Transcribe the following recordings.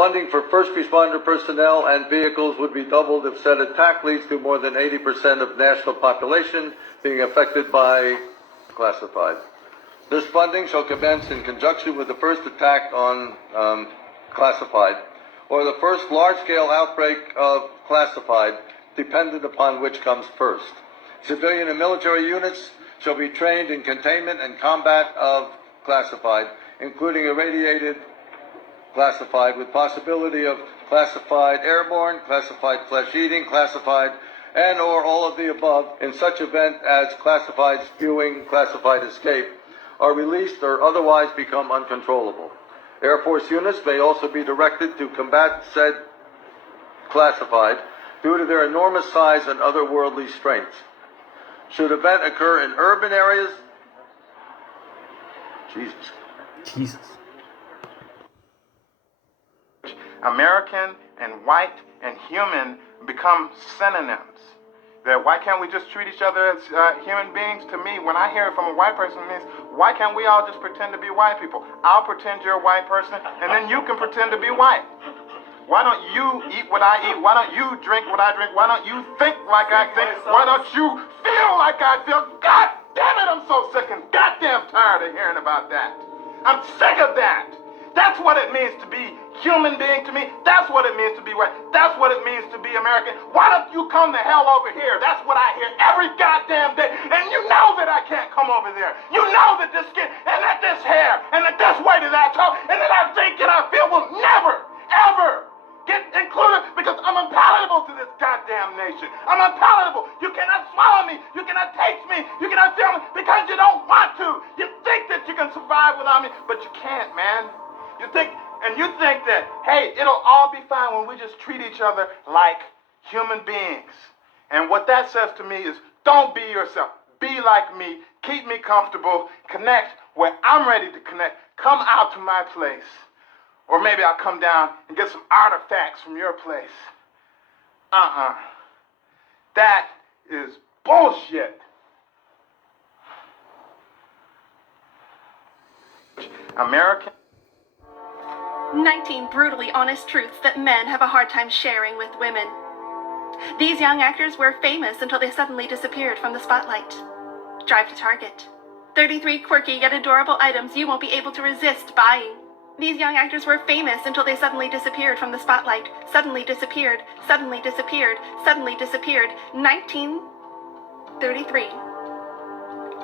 Funding for first responder personnel and vehicles would be doubled if said attack leads to more than 80% of national population being affected by classified. This funding shall commence in conjunction with the first attack on classified, or the first large-scale outbreak of classified, dependent upon which comes first. Civilian and military units shall be trained in containment and combat of classified, including irradiated classified, with possibility of classified airborne, classified flesh-eating, classified, and or all of the above in such event as classified spewing, classified escape, are released or otherwise become uncontrollable. Air Force units may also be directed to combat said classified due to their enormous size and otherworldly strengths. Should event occur in urban areas, Jesus. American and white and human become synonyms. That why can't we just treat each other as human beings? To me, when I hear it from a white person, it means why can't we all just pretend to be white people? I'll pretend you're a white person, and then you can pretend to be white. Why don't you eat what I eat? Why don't you drink what I drink? Why don't you think like I think? Why don't you feel like I feel? God damn it, I'm so sick and goddamn tired of hearing about that. I'm sick of that. That's what it means to be human being to me. That's what it means to be white. That's what it means to be American. Why don't you come the hell over here? That's what I hear every goddamn day. And you know that I can't come over there. You know that this skin and that this hair and that this weight of that tall and that I think and I feel will never, ever get included because I'm unpalatable to this goddamn nation. I'm unpalatable. You cannot swallow me. You cannot taste me. You cannot feel me because you don't want to. You think that you can survive without me, but you can't, man. You think that, hey, it'll all be fine when we just treat each other like human beings. And what that says to me is, don't be yourself. Be like me. Keep me comfortable. Connect where I'm ready to connect. Come out to my place. Or maybe I'll come down and get some artifacts from your place. That is bullshit. American. 19 brutally honest truths that men have a hard time sharing with women. These young actors were famous until they suddenly disappeared from the spotlight. Drive to Target. 33 quirky yet adorable items you won't be able to resist buying. These young actors were famous until they suddenly disappeared from the spotlight. Suddenly disappeared. Suddenly disappeared. Suddenly disappeared. 1933.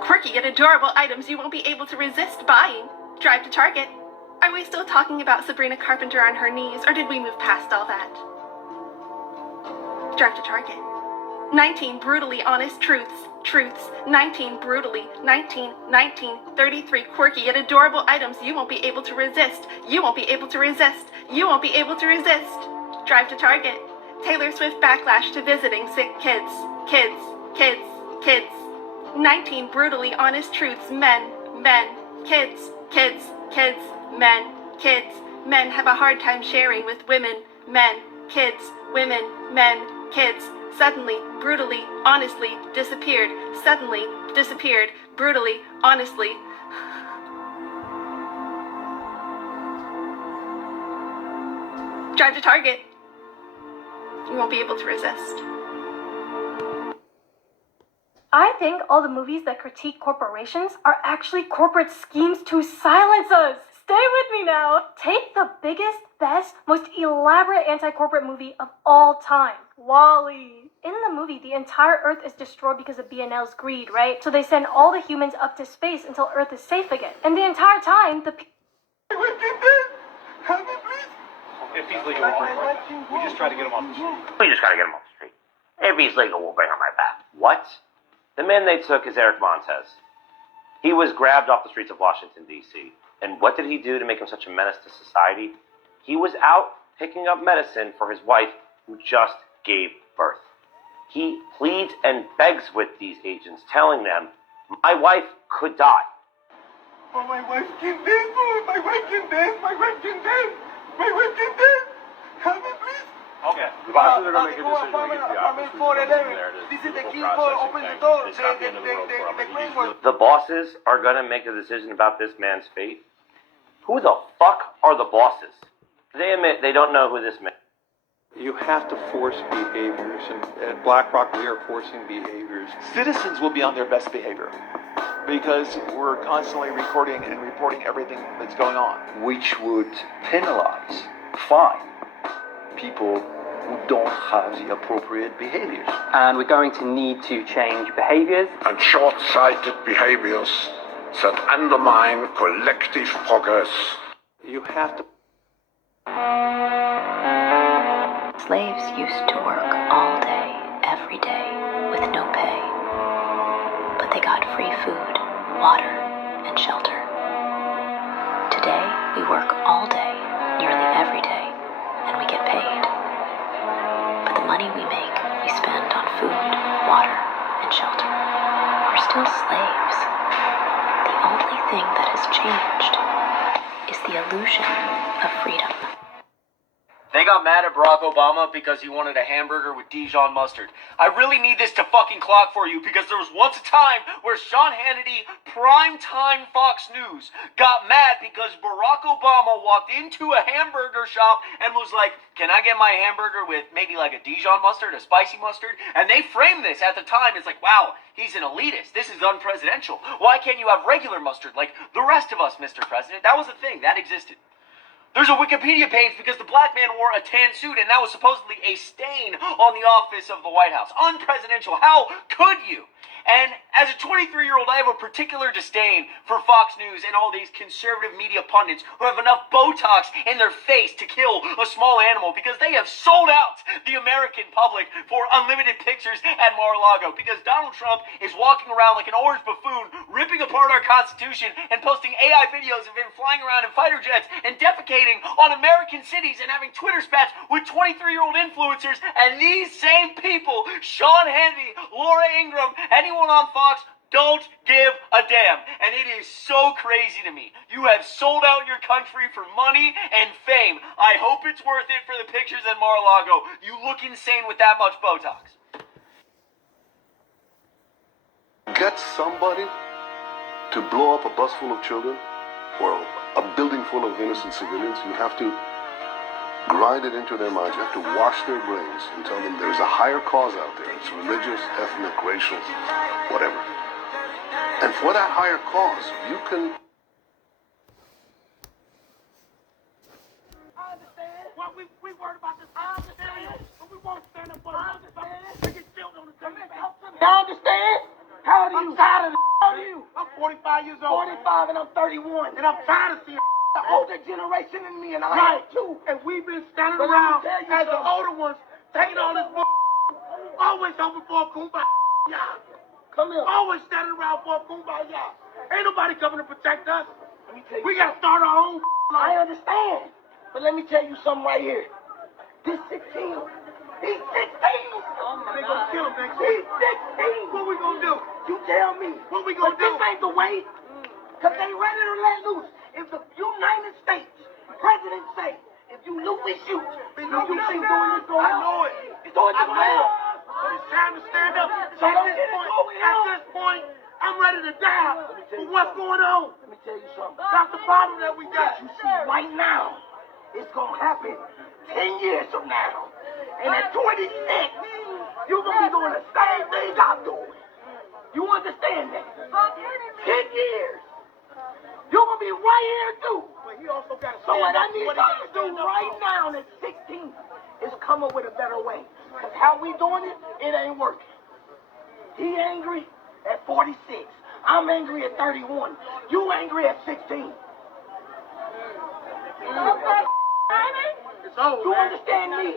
Quirky yet adorable items you won't be able to resist buying. Drive to Target. Are we still talking about Sabrina Carpenter on her knees, or did we move past all that? Drive to Target. 19 brutally honest truths. 19 brutally. 33 quirky yet adorable items you won't be able to resist. You won't be able to resist. You won't be able to resist. Drive to Target. Taylor Swift backlash to visiting sick kids. Kids. 19 brutally honest truths. Men. Kids. Men, kids. Men have a hard time sharing with women. Men, kids, women, men, kids. Suddenly, brutally, honestly, disappeared. Suddenly, disappeared, brutally, honestly. Drive to Target. You won't be able to resist. I think all the movies that critique corporations are actually corporate schemes to silence us. Stay with me now. Take the biggest, best, most elaborate anti-corporate movie of all time, WALL-E. In the movie, the entire Earth is destroyed because of BNL's greed, right? So they send all the humans up to space until Earth is safe again. And the entire time, Help me, please. If he's legal, we just try to get him off the street. We just gotta get him off the street. If he's legal, we'll bring him right back. What? The man they took is Eric Montez. He was grabbed off the streets of Washington, D.C. And what did he do to make him such a menace to society? He was out picking up medicine for his wife who just gave birth. He pleads and begs with these agents, telling them, my wife could die. Oh, my wife can dance, my wife can dance, my wife can dance, my wife can dance. Help me, please. Okay. The bosses are going to make a decision when we get to the office. This is the key for open the door. The bosses are going to make a decision about this man's fate? Who the fuck are the bosses? They admit they don't know who this man. You have to force behaviors, and at BlackRock we are forcing behaviors. Citizens will be on their best behavior because we're constantly recording and reporting everything that's going on. Which would penalize, fine, people who don't have the appropriate behaviors. And we're going to need to change behaviors. And short-sighted behaviors that undermine collective progress. You have to. Slaves used to work all day, every day, with no pay. But they got free food, water, and shelter. Today, we work all day, nearly every day, and we get paid. But the money we make, we spend on food, water, and shelter. We're still slaves. The only thing that has changed is the illusion of freedom. They got mad at Barack Obama because he wanted a hamburger with Dijon mustard. I really need this to fucking clock for you because there was once a time where Sean Hannity, primetime Fox News, got mad because Barack Obama walked into a hamburger shop and was like, can I get my hamburger with maybe like a Dijon mustard, a spicy mustard? And they framed this at the time. It's like, wow, he's an elitist. This is unpresidential. Why can't you have regular mustard like the rest of us, Mr. President? That was a thing. That existed. There's a Wikipedia page because the black man wore a tan suit and that was supposedly a stain on the office of the White House. Unpresidential. How could you? And as a 23-year-old, I have a particular disdain for Fox News and all these conservative media pundits who have enough Botox in their face to kill a small animal because they have sold out the American public for unlimited pictures at Mar-a-Lago because Donald Trump is walking around like an orange buffoon, ripping apart our Constitution and posting AI videos of him flying around in fighter jets and defecating on American cities and having Twitter spats with 23-year-old influencers. And these same people, Sean Hannity, Laura Ingraham, anyone on Fox, don't give a damn. And it is so crazy to me. You have sold out your country for money and fame. I hope it's worth it for the pictures at Mar-a-Lago. You look insane with that much Botox. Get somebody to blow up a bus full of children or a building full of innocent civilians. You have to grind it into their minds. You have to wash their brains and tell them there's a higher cause out there. It's religious, ethnic, racial, whatever. And for that higher cause, you can... I understand. Well, we worried about this. I understand. But we won't stand up for it. I understand. We get killed on the dirty back. I understand. How old are you? I'm tired of it. How old are you? I'm 45 years old. 45 and I'm 31. And I'm tired of seeing the older generation in me, and I am too. And we've been standing around as the older ones, taking all this always hoping for a kumbaya. Come here. Always standing around for a kumbaya. Ain't nobody coming to protect us. We gotta start our own life. I understand. But let me tell you something right here. This 16, he's 16. Oh my God. They gonna kill him next year. He's 16. What we gonna do? You tell me. What we gonna do? This ain't the way. Cause they ready to let loose. If the United States President say, if you loot, we shoot. You think doing this going on? I know it. It's doing this now. But it's time to stand up. So at this point, I'm ready to die for what's going on. Let me tell you something. That's the problem that we got. You see, right now, it's gonna happen 10 years from now. And at 26, you're gonna be doing the same thing I'm doing. You understand that? 10 years. You're gonna be right here too. But he also got so what I need y'all to do right now at 16 is come up with a better way. Cause how we doing it, it ain't working. He angry at 46. I'm angry at 31. You angry at 16. It's over. You understand me?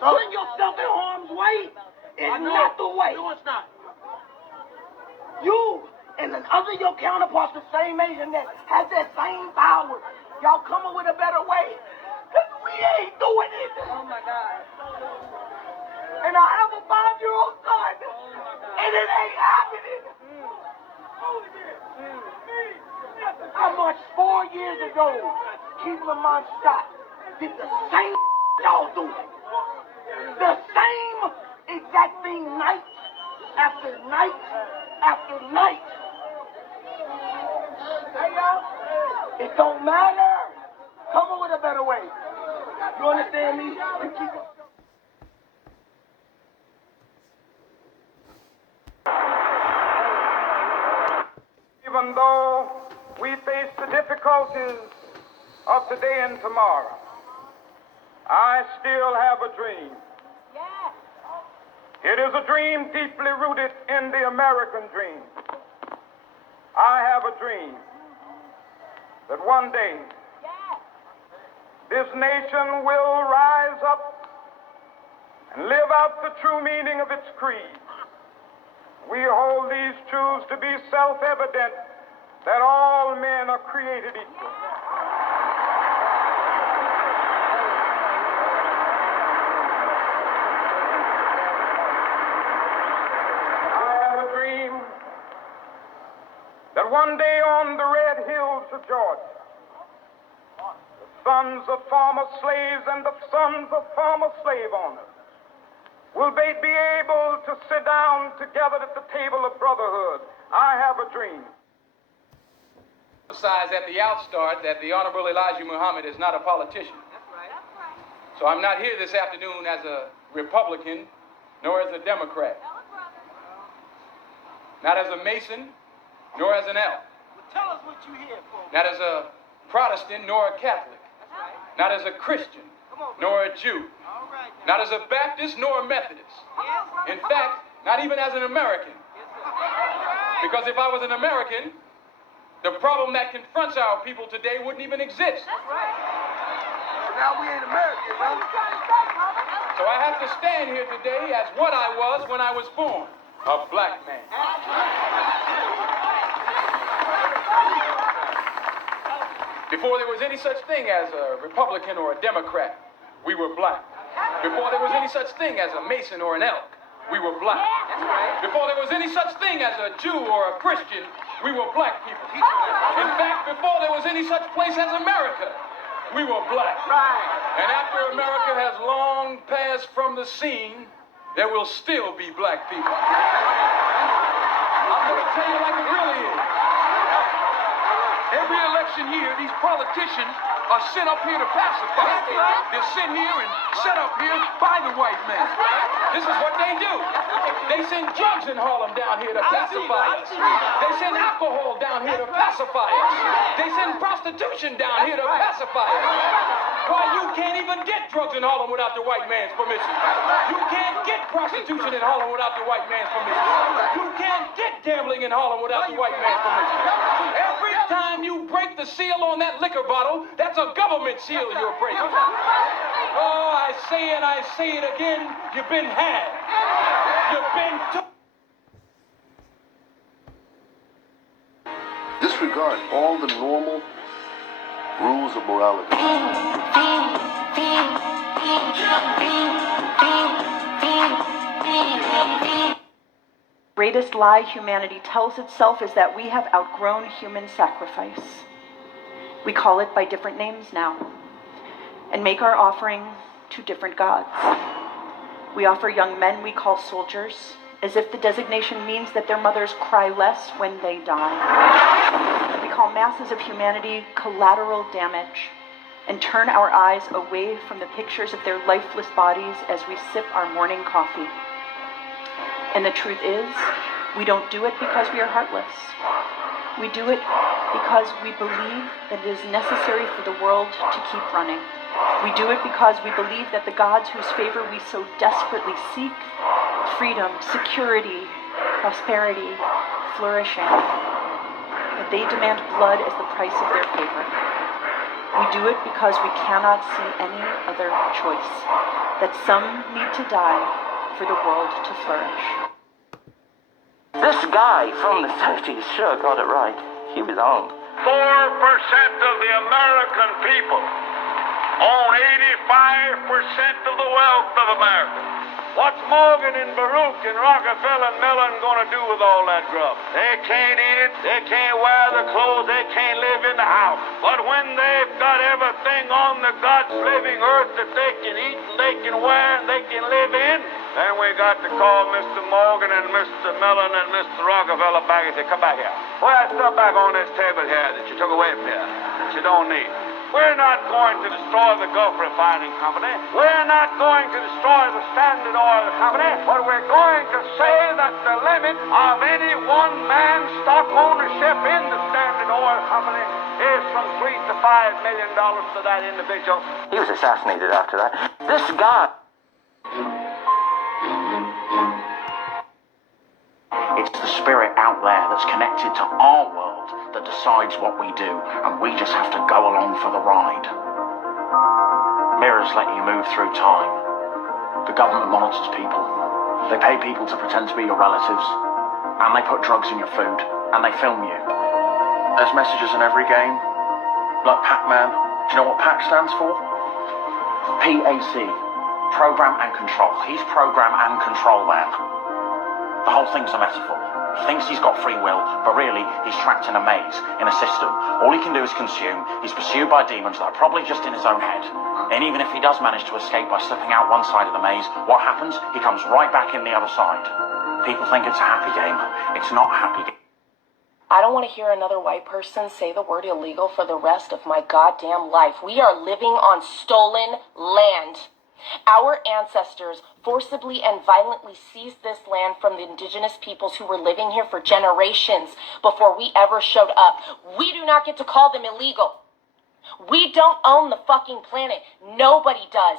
Putting yourself in harm's way is not the way. No, it's not. You and then other your counterparts the same age and that has that same power. Y'all come up with a better way. Cause we ain't doing it. Oh my God. And I have a 5-year-old son. And it ain't happening. I marched 4 years ago. Keith Lamont Scott did the same y'all do. The same exact thing night after night after night. It don't matter. Come up with a better way. You understand me? You keep on. Even though we face the difficulties of today and tomorrow, I still have a dream. It is a dream deeply rooted in the American dream. I have a dream that one day this nation will rise up and live out the true meaning of its creed. We hold these truths to be self-evident that all men are created equal. I have a dream that one day on the red hills of Georgia, the sons of former slaves and the sons of former slave owners will they be able to sit down together at the table of brotherhood. I have a dream. Emphasize at the outstart that the Honorable Elijah Muhammad is not a politician. So I'm not here this afternoon as a Republican, nor as a Democrat. Not as a Mason, nor as an elk. Tell us what you here for. Not as a Protestant, nor a Catholic. Not as a Christian, nor a Jew. Not as a Baptist, nor a Methodist. In fact, not even as an American. Because if I was an American, the problem that confronts our people today wouldn't even exist. Now we ain't Americans, huh? So I have to stand here today as what I was when I was born, a black man. Before there was any such thing as a Republican or a Democrat, we were black. Before there was any such thing as a Mason or an elk, we were black. Before there was any such thing as a Jew or a Christian, we were black people. In fact, before there was any such place as America, we were black. And after America has long passed from the scene, there will still be black people. I'm going to tell you like it really is. Every election year, these politicians are sent up here to pacify. They're sent here and set up here by the white man. This is what they do. They send drugs in Harlem down here to pacify us. They send alcohol down here to pacify us. They send prostitution down here to pacify us. Why, you can't even get drugs in Harlem without the white man's permission. You can't get prostitution in Harlem without the white man's permission. You can't get gambling in Harlem without the white man's permission. Every time you break the seal on that liquor bottle, that's a government seal you're breaking. Oh, I say it again, you've been had. You've been Disregard all the normal rules of morality. Greatest lie humanity tells itself is that we have outgrown human sacrifice. We call it by different names now and make our offering to different gods. We offer young men we call soldiers, as if the designation means that their mothers cry less when they die. We call masses of humanity collateral damage and turn our eyes away from the pictures of their lifeless bodies as we sip our morning coffee. And the truth is, we don't do it because we are heartless. We do it because we believe that it is necessary for the world to keep running. We do it because we believe that the gods whose favor we so desperately seek, freedom, security, prosperity, flourishing, that they demand blood as the price of their favor. We do it because we cannot see any other choice, that some need to die for the world to flourish. This guy from the 30s sure got it right. He was on. 4% of the American people own 85% of the wealth of America. What's Morgan and Baruch and Rockefeller and Mellon going to do with all that grub? They can't eat it, they can't wear the clothes, they can't live in the house. But when they've got everything on the God's living earth that they can eat and they can wear and they can live in, then we got to call Mr. Morgan and Mr. Mellon and Mr. Rockefeller back and say, come back here. Put that stuff back on this table here that you took away from here, that you don't need. We're not going to destroy the Gulf Refining Company. We're not going to destroy the Standard Oil Company. But we're going to say that the limit of any one man's stock ownership in the Standard Oil Company is from $3 to $5 million to that individual. He was assassinated after that. This guy. It's the spirit out there that's connected to our world that decides what we do, and we just have to go along for the ride. Mirrors let you move through time. The government monitors people. They pay people to pretend to be your relatives, and they put drugs in your food, and they film you. There's messages in every game, like Pac-Man. Do you know what PAC stands for? PAC. Program and Control. He's Program and Control Man. The whole thing's a metaphor. He thinks he's got free will, but really, he's trapped in a maze, in a system. All he can do is consume. He's pursued by demons that are probably just in his own head. And even if he does manage to escape by slipping out one side of the maze, what happens? He comes right back in the other side. People think it's a happy game. It's not a happy game. I don't want to hear another white person say the word illegal for the rest of my goddamn life. We are living on stolen land. Our ancestors forcibly and violently seized this land from the indigenous peoples who were living here for generations before we ever showed up. We do not get to call them illegal. We don't own the fucking planet. Nobody does.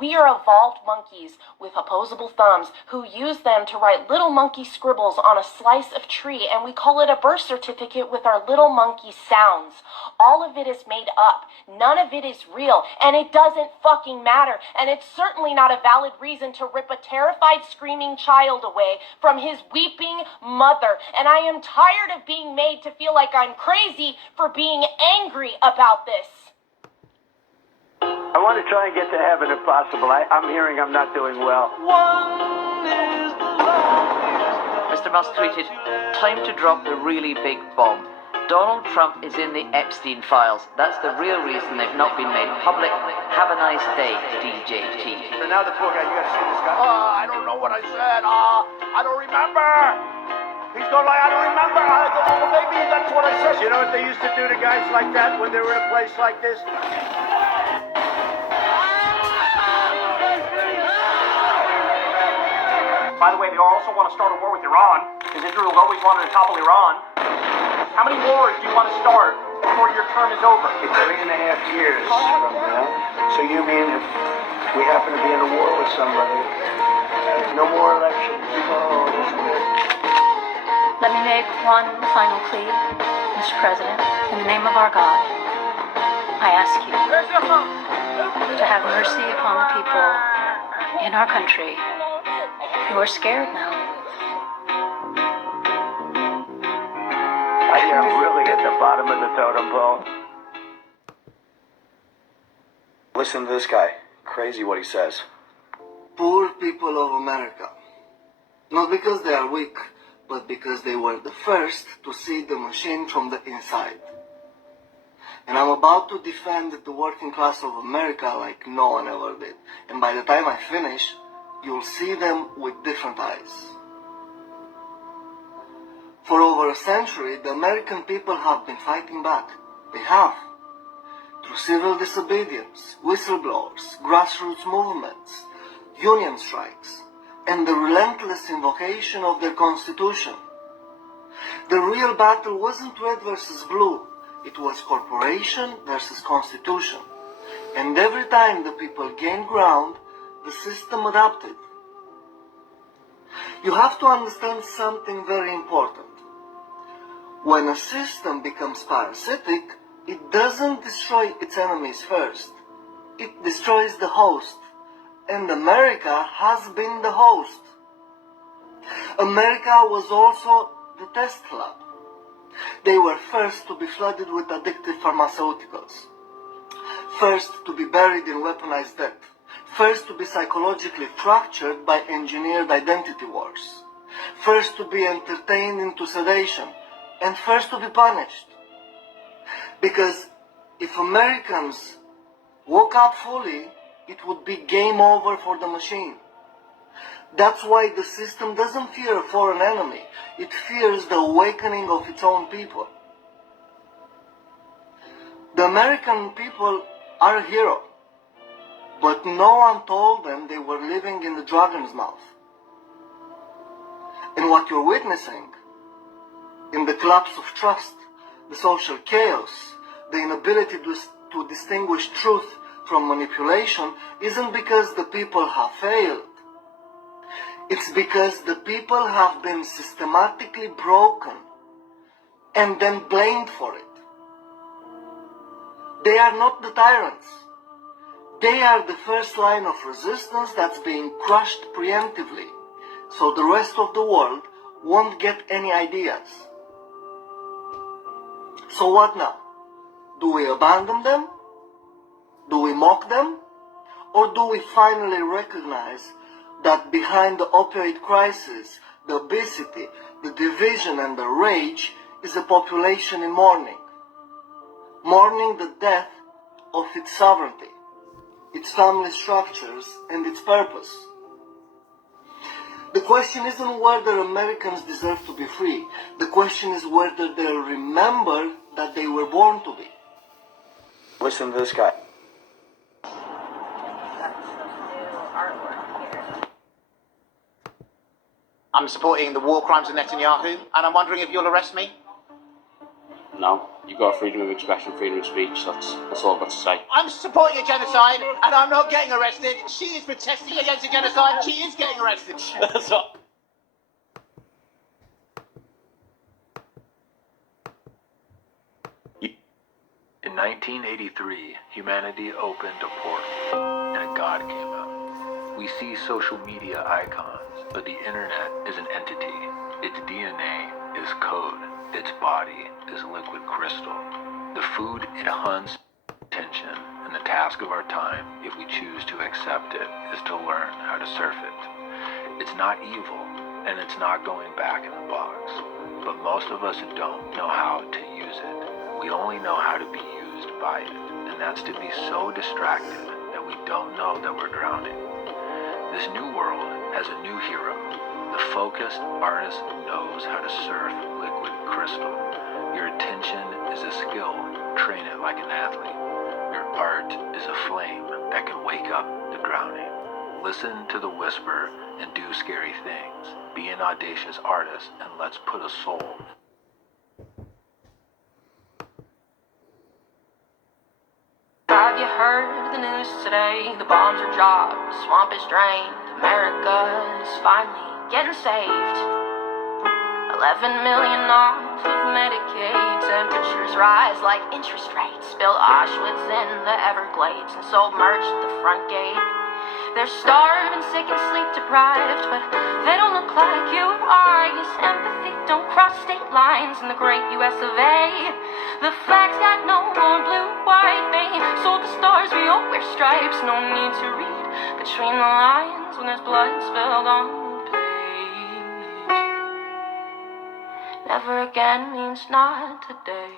We are evolved monkeys with opposable thumbs who use them to write little monkey scribbles on a slice of tree, and we call it a birth certificate with our little monkey sounds. All of it is made up. None of it is real, and it doesn't fucking matter. And it's certainly not a valid reason to rip a terrified, screaming child away from his weeping mother. And I am tired of being made to feel like I'm crazy for being angry about this. I want to try and get to heaven if possible. I'm hearing I'm not doing well. Mr. Musk tweeted, "Time to drop the really big bomb. Donald Trump is in the Epstein files. That's the real reason they've not been made public. Have a nice day, DJT." So now the poor guy, you got to see this guy. I don't know what I said. I don't remember. He's going like, I don't remember. Well, maybe that's what I said. You know what they used to do to guys like that when they were in a place like this? By the way, they also want to start a war with Iran, because Israel's always wanted to topple Iran. How many wars do you want to start before your term is over? It's 3.5 years from now. So you mean if we happen to be in a war with somebody, no more elections? Oh, that's good. Let me make one final plea, Mr. President. In the name of our God, I ask you to have mercy upon the people in our country who are scared now. I am really at the bottom of the totem pole. Listen to this guy. Crazy what he says. Poor people of America. Not because they are weak, but because they were the first to see the machine from the inside. And I'm about to defend the working class of America like no one ever did. And by the time I finish, you'll see them with different eyes. For over a century, the American people have been fighting back. They have. Through civil disobedience, whistleblowers, grassroots movements, union strikes, and the relentless invocation of their constitution. The real battle wasn't red versus blue. It was corporation versus constitution. And every time the people gained ground, the system adapted. You have to understand something very important. When a system becomes parasitic, it doesn't destroy its enemies first. It destroys the host. And America has been the host. America was also the test lab. They were first to be flooded with addictive pharmaceuticals. First to be buried in weaponized debt. First to be psychologically fractured by engineered identity wars. First to be entertained into sedation. And first to be punished. Because if Americans woke up fully, it would be game over for the machine. That's why the system doesn't fear a foreign enemy. It fears the awakening of its own people. The American people are a hero, but no one told them they were living in the dragon's mouth. And what you're witnessing, in the collapse of trust, the social chaos, the inability to distinguish truth from manipulation, isn't because the people have failed. It's because the people have been systematically broken and then blamed for it. They are not the tyrants. They are the first line of resistance that's being crushed preemptively, so the rest of the world won't get any ideas. So what now? Do we abandon them? Do we mock them? Or do we finally recognize that behind the opioid crisis, the obesity, the division and the rage is a population in mourning? Mourning the death of its sovereignty, its family structures and its purpose. The question isn't whether Americans deserve to be free. The question is whether they remember that they were born to be. Listen to this guy. I'm supporting the war crimes of Netanyahu, and I'm wondering if you'll arrest me? No, you've got freedom of expression, freedom of speech. That's all I've got to say. I'm supporting a genocide, and I'm not getting arrested. She is protesting against a genocide. She is getting arrested. That's all. In 1983, humanity opened a portal, and a God came out. We see social media icons, but the internet is an entity. Its DNA is code. Its body is liquid crystal. The food it hunts, attention, and the task of our time, if we choose to accept it, is to learn how to surf it. It's not evil, and it's not going back in the box. But most of us don't know how to use it. We only know how to be used by it, and that's to be so distracted that we don't know that we're drowning. This new world has a new hero. The focused artist knows how to surf liquid crystal. Your attention is a skill. Train it like an athlete. Your art is a flame that can wake up the drowning. Listen to the whisper and do scary things. Be an audacious artist and let's put a soul. Have you heard the news today? The bombs are dropped, the swamp is drained, America is finally getting saved. 11 million off of Medicaid, temperatures rise like interest rates. Built Auschwitz in the Everglades and sold merch at the front gate. They're starving, sick and sleep deprived, but they don't look like you or I. Yes, empathy don't cross state lines in the great US of A. The flag's got no more blue, white, they sold the stars, we all wear stripes. No need to read between the lines when there's blood spilled on the page. Never again means not today.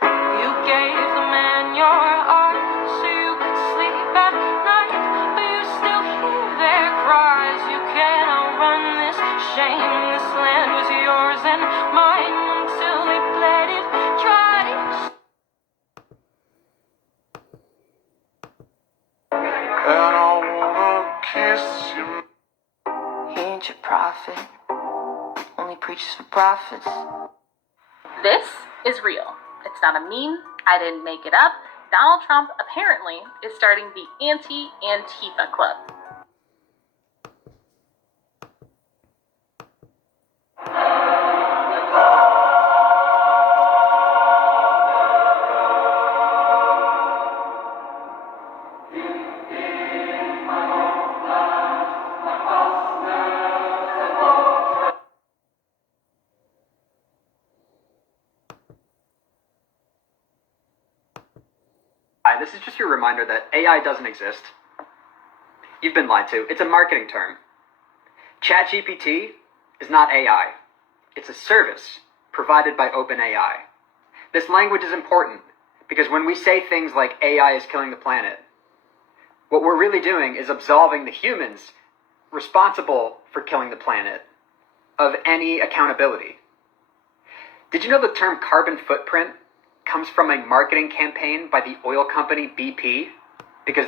You gave the man your arms so you could sleep at night, but you still hear their cries. You can't outrun this shame. This land was yours and mine until they bled it dry. And I wanna kiss you. He ain't your prophet, only preaches for prophets. This is real. It's not a meme. I didn't make it up. Donald Trump apparently is starting the Anti-Antifa Club. Hi, this is just your reminder that AI doesn't exist. You've been lied to. It's a marketing term. ChatGPT is not AI. It's a service provided by OpenAI. This language is important because when we say things like AI is killing the planet, what we're really doing is absolving the humans responsible for killing the planet of any accountability. Did you know the term carbon footprint comes from a marketing campaign by the oil company BP, because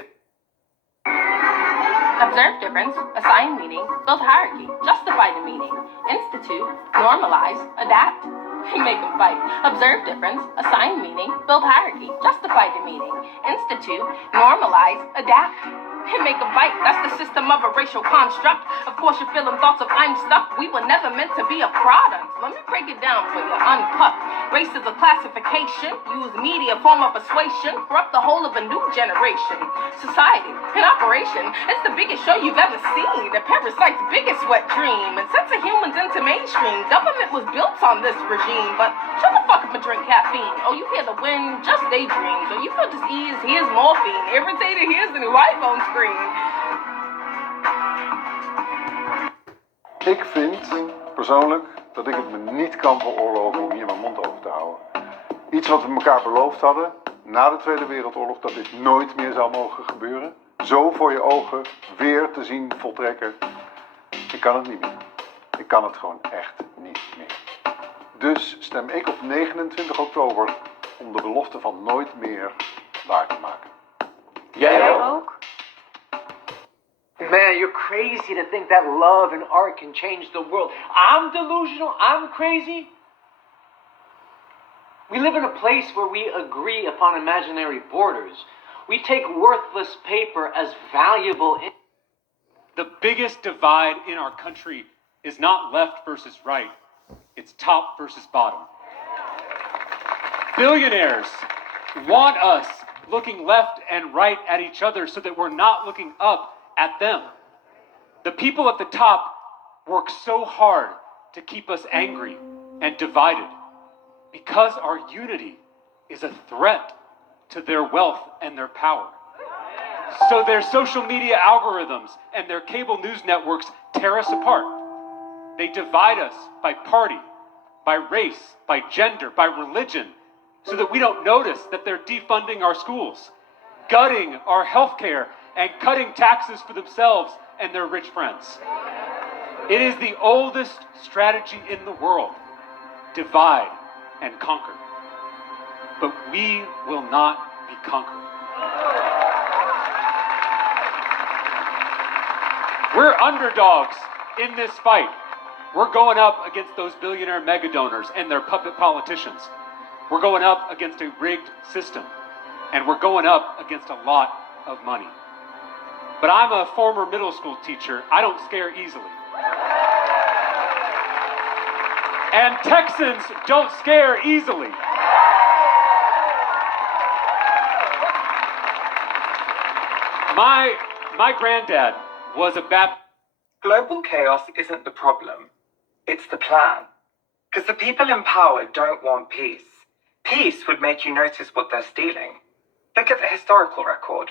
Observe difference, assign meaning, build hierarchy, justify the meaning, institute, normalize, adapt, make them fight. Observe difference, assign meaning, build hierarchy, justify the meaning, institute, normalize, adapt, and make them fight. That's the system of a racial construct. Of course, you're feeling thoughts of I'm stuck. We were never meant to be a product. Let me break it down for you, uncut. Race is a classification, use media, form of persuasion, corrupt the whole of a new generation. Society, in operation, it's the biggest show you've ever seen. The parasite's biggest wet dream. And since the humans into mainstream, government was built on this regime. But shut the fuck up and drink caffeine. Oh, you hear the wind, just daydreams. Or you feel disease, here's morphine. Irritated, here's the new iPhone screen. Ik vind persoonlijk dat ik het me niet kan veroorloven om hier mijn mond over te houden. Iets wat we elkaar beloofd hadden na de Tweede Wereldoorlog, dat dit nooit meer zou mogen gebeuren. Zo voor je ogen weer te zien voltrekken. Ik kan het niet meer. Ik kan het gewoon echt niet meer. Dus stem ik op 29 oktober om de belofte van nooit meer waar te maken. Jij ook? Man, you're crazy to think that love and art can change the world. I'm delusional? I'm crazy? We live in a place where we agree upon imaginary borders. We take worthless paper as valuable. The biggest divide in our country is not left versus right. It's top versus bottom. Billionaires want us looking left and right at each other so that we're not looking up at them. The people at the top work so hard to keep us angry and divided because our unity is a threat to their wealth and their power. So their social media algorithms and their cable news networks tear us apart. They divide us by party, by race, by gender, by religion, so that we don't notice that they're defunding our schools, gutting our healthcare, and cutting taxes for themselves and their rich friends. It is the oldest strategy in the world, divide and conquer. But we will not be conquered. We're underdogs in this fight. We're going up against those billionaire mega donors and their puppet politicians. We're going up against a rigged system. And we're going up against a lot of money. But I'm a former middle school teacher. I don't scare easily. And Texans don't scare easily. My granddad was a Baptist. Global chaos isn't the problem. It's the plan. Because the people in power don't want peace. Peace would make you notice what they're stealing. Look at the historical record.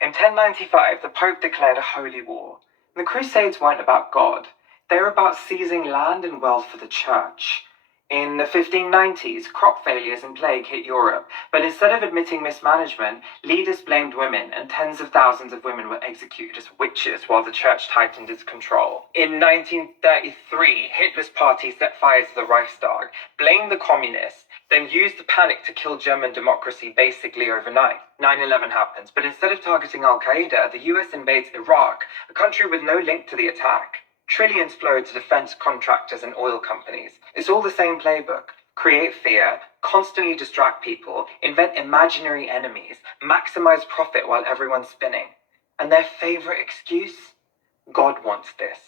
In 1095, the Pope declared a holy war. The Crusades weren't about God. They were about seizing land and wealth for the church. In the 1590s, crop failures and plague hit Europe, but instead of admitting mismanagement, leaders blamed women, and tens of thousands of women were executed as witches while the church tightened its control. In 1933, Hitler's party set fire to the Reichstag, blamed the communists, then used the panic to kill German democracy basically overnight. 9/11 happens, but instead of targeting Al-Qaeda, the US invades Iraq, a country with no link to the attack. Trillions flow to defense contractors and oil companies. It's all the same playbook. Create fear, constantly distract people, invent imaginary enemies, maximize profit while everyone's spinning. And their favorite excuse? God wants this.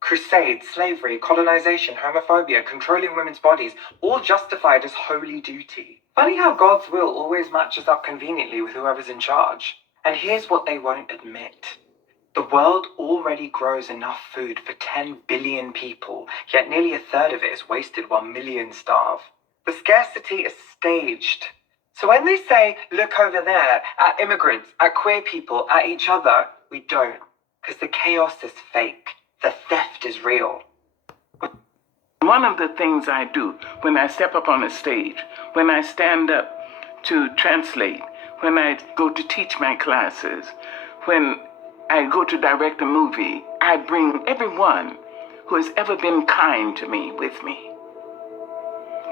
Crusades, slavery, colonization, homophobia, controlling women's bodies, all justified as holy duty. Funny how God's will always matches up conveniently with whoever's in charge. And here's what they won't admit. The world already grows enough food for 10 billion people, yet nearly a third of it is wasted while millions starve. The scarcity is staged. So when they say, look over there, at immigrants, at queer people, at each other, we don't. Because the chaos is fake. The theft is real. One of the things I do when I step up on a stage, when I stand up to translate, when I go to teach my classes, when I go to direct a movie, I bring everyone who has ever been kind to me with me.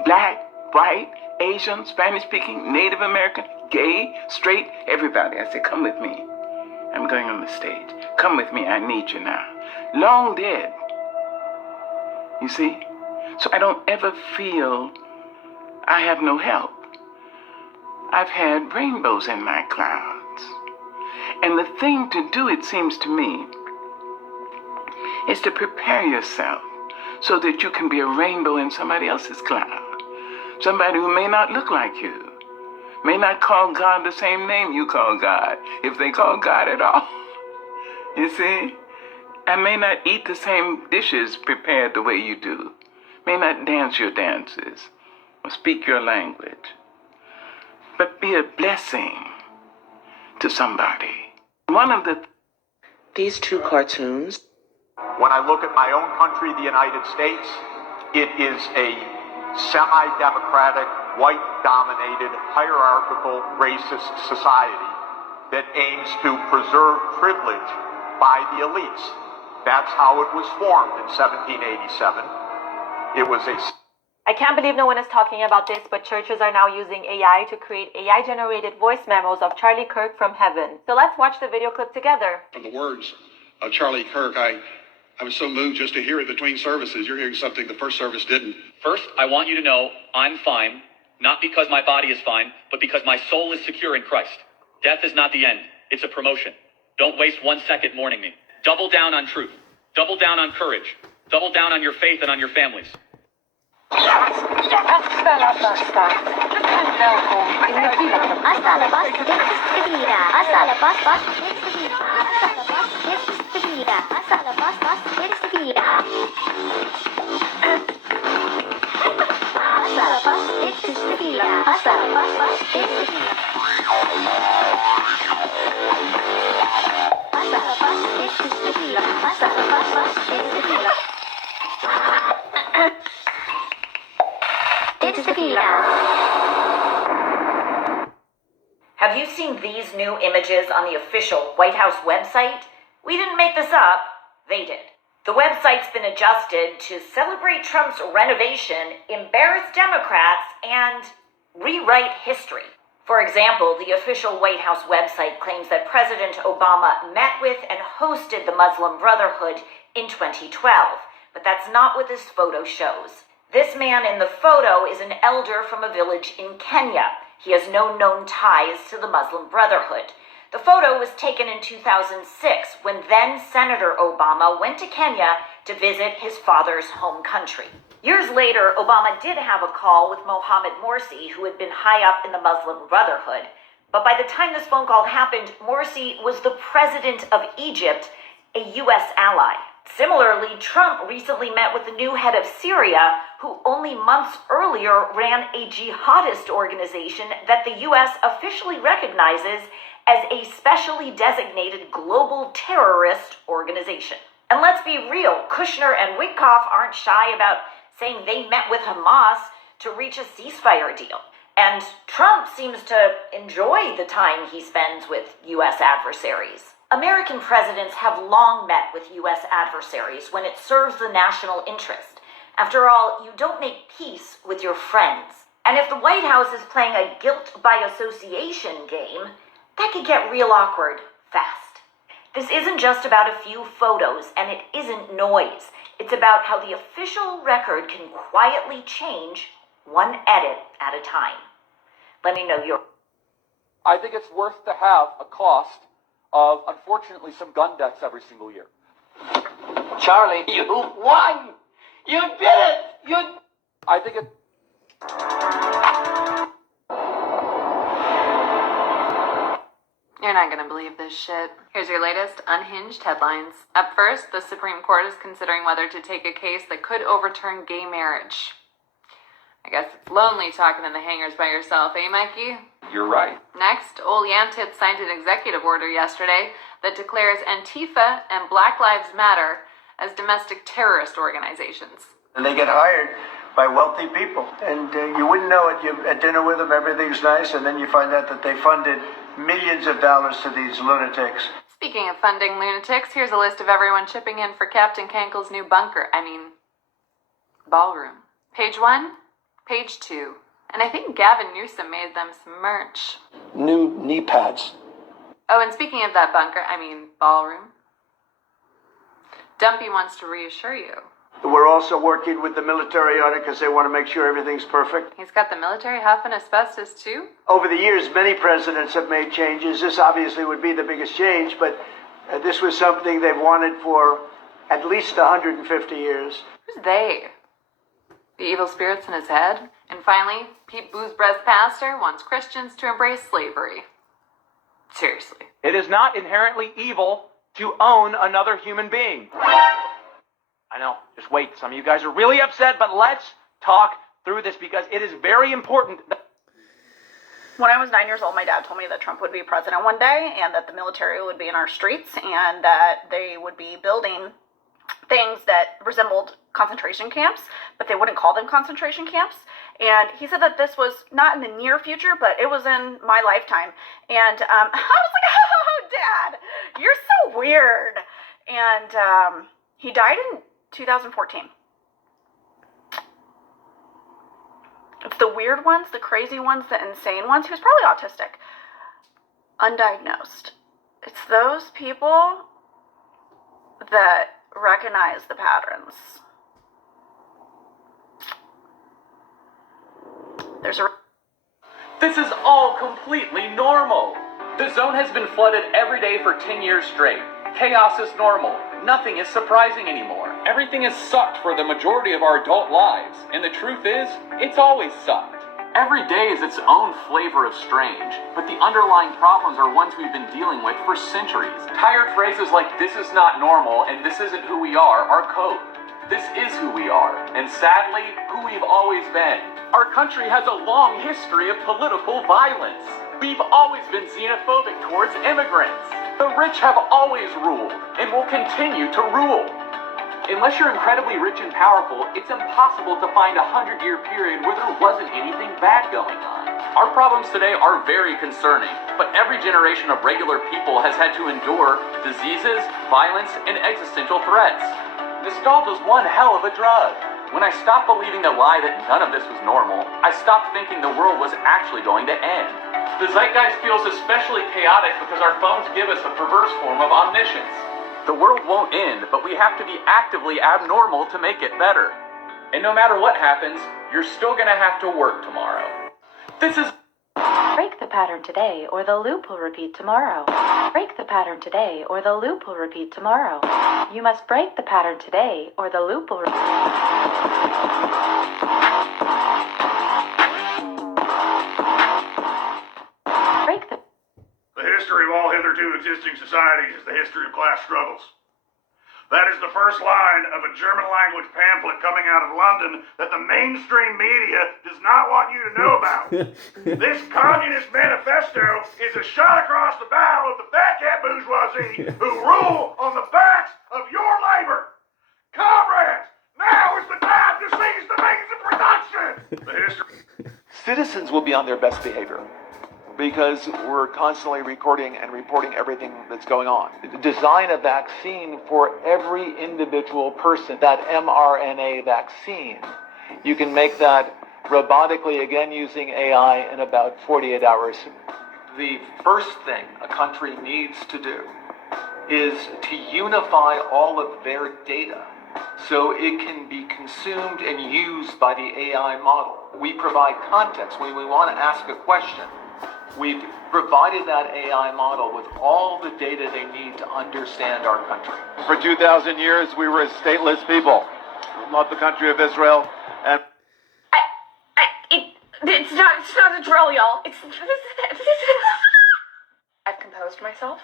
Black, white, Asian, Spanish speaking, Native American, gay, straight, everybody. I said, come with me. I'm going on the stage. Come with me, I need you now. Long dead. You see? So I don't ever feel I have no help. I've had rainbows in my clouds. And the thing to do, it seems to me, is to prepare yourself so that you can be a rainbow in somebody else's cloud. Somebody who may not look like you, may not call God the same name you call God, if they call God at all. You see? And may not eat the same dishes prepared the way you do, may not dance your dances or speak your language, but be a blessing to somebody. One of these two cartoons. When I look at my own country, the United States, it is a semi-democratic, white-dominated, hierarchical, racist society that aims to preserve privilege by the elites. That's how it was formed in 1787. It was a... I can't believe no one is talking about this, but churches are now using AI to create AI-generated voice memos of Charlie Kirk from heaven. So let's watch the video clip together. From the words of Charlie Kirk, I was so moved just to hear it between services. You're hearing something the first service didn't. First, I want you to know I'm fine, not because my body is fine, but because my soul is secure in Christ. Death is not the end. It's a promotion. Don't waste 1 second mourning me. Double down on truth. Double down on courage. Double down on your faith and on your families. Hasta la pasta. Hasta la pasta. Hasta la pasta. Hasta la pasta. Have you seen these new images on the official White House website? We didn't make this up, they did. The website's been adjusted to celebrate Trump's renovation, embarrass Democrats, and rewrite history. For example, the official White House website claims that President Obama met with and hosted the Muslim Brotherhood in 2012, but that's not what this photo shows. This man in the photo is an elder from a village in Kenya. He has no known ties to the Muslim Brotherhood. The photo was taken in 2006 when then Senator Obama went to Kenya to visit his father's home country. Years later, Obama did have a call with Mohammed Morsi, who had been high up in the Muslim Brotherhood. But by the time this phone call happened, Morsi was the president of Egypt, a U.S. ally. Similarly, Trump recently met with the new head of Syria, who only months earlier ran a jihadist organization that the U.S. officially recognizes as a specially designated global terrorist organization. And let's be real, Kushner and Witkoff aren't shy about saying they met with Hamas to reach a ceasefire deal. And Trump seems to enjoy the time he spends with U.S. adversaries. American presidents have long met with U.S. adversaries when it serves the national interest. After all, you don't make peace with your friends. And if the White House is playing a guilt by association game, that could get real awkward fast. This isn't just about a few photos, and it isn't noise. It's about how the official record can quietly change one edit at a time. Let me know your... I think it's worth to have a cost of, unfortunately, some gun deaths every single year. Charlie, you won! You did it! I think it... You're not gonna believe this shit. Here's your latest unhinged headlines. Up first, the Supreme Court is considering whether to take a case that could overturn gay marriage. I guess it's lonely talking in the hangars by yourself, eh, Mikey? You're right. Next, Ol Yantit signed an executive order yesterday that declares Antifa and Black Lives Matter as domestic terrorist organizations. And they get hired by wealthy people. And you wouldn't know it. You're at dinner with them, everything's nice, and then you find out that they funded millions of dollars to these lunatics. Speaking of funding lunatics, here's a list of everyone chipping in for Captain Cankle's new ballroom. Page 1, page 2, And I think Gavin Newsom made them some merch. New knee pads. Oh, and speaking of that ballroom, Dumpy wants to reassure you. We're also working with the military on it because they want to make sure everything's perfect. He's got the military huffing asbestos too? Over the years, many presidents have made changes. This obviously would be the biggest change, but this was something they've wanted for at least 150 years. Who's they? The evil spirits in his head? And finally, Pete Boo's breast pastor wants Christians to embrace slavery. Seriously. It is not inherently evil to own another human being. I know, just wait. Some of you guys are really upset, but let's talk through this because it is very important. When I was 9 years old, my dad told me that Trump would be president one day and that the military would be in our streets and that they would be building things that resembled concentration camps, but they wouldn't call them concentration camps. And he said that this was not in the near future, but it was in my lifetime. And I was like, oh, Dad, you're so weird. And he died in 2014. It's the weird ones, the crazy ones, the insane ones. He was probably autistic. Undiagnosed. It's those people that recognize the patterns. This is all completely normal. The zone has been flooded every day for 10 years straight. Chaos is normal. Nothing is surprising anymore. Everything has sucked for the majority of our adult lives, and the truth is, it's always sucked. Every day is its own flavor of strange, but the underlying problems are ones we've been dealing with for centuries. Tired phrases like "this is not normal" and "this isn't who we are" code. This is who we are, and sadly, who we've always been. Our country has a long history of political violence. We've always been xenophobic towards immigrants. The rich have always ruled, and will continue to rule. Unless you're incredibly rich and powerful, it's impossible to find a 100-year period where there wasn't anything bad going on. Our problems today are very concerning, but every generation of regular people has had to endure diseases, violence, and existential threats. Nostalgia is one hell of a drug. When I stopped believing the lie that none of this was normal, I stopped thinking the world was actually going to end. The zeitgeist feels especially chaotic because our phones give us a perverse form of omniscience. The world won't end, but we have to be actively abnormal to make it better. And no matter what happens, you're still gonna have to work tomorrow. This is... Break the pattern today, or the loop will repeat tomorrow. Break the pattern today, or the loop will repeat tomorrow. You must break the pattern today, or the loop will repeat. Break the... The history of all hitherto existing societies is the history of class struggles. That is the first line of a German-language pamphlet coming out of London that the mainstream media does not want you to know about. This communist manifesto is a shot across the bow of the fat cat bourgeoisie who rule on the backs of your labor. Comrades, now is the time to seize the means of production. The history... Citizens will be on their best behavior because we're constantly recording and reporting everything that's going on. Design a vaccine for every individual person, that mRNA vaccine. You can make that robotically, again using AI, in about 48 hours. The first thing a country needs to do is to unify all of their data so it can be consumed and used by the AI model. We provide context when we want to ask a question. We've provided that AI model with all the data they need to understand our country. For 2,000 years, we were a stateless people. We loved the country of Israel, and... It's not a drill, y'all. I've composed myself.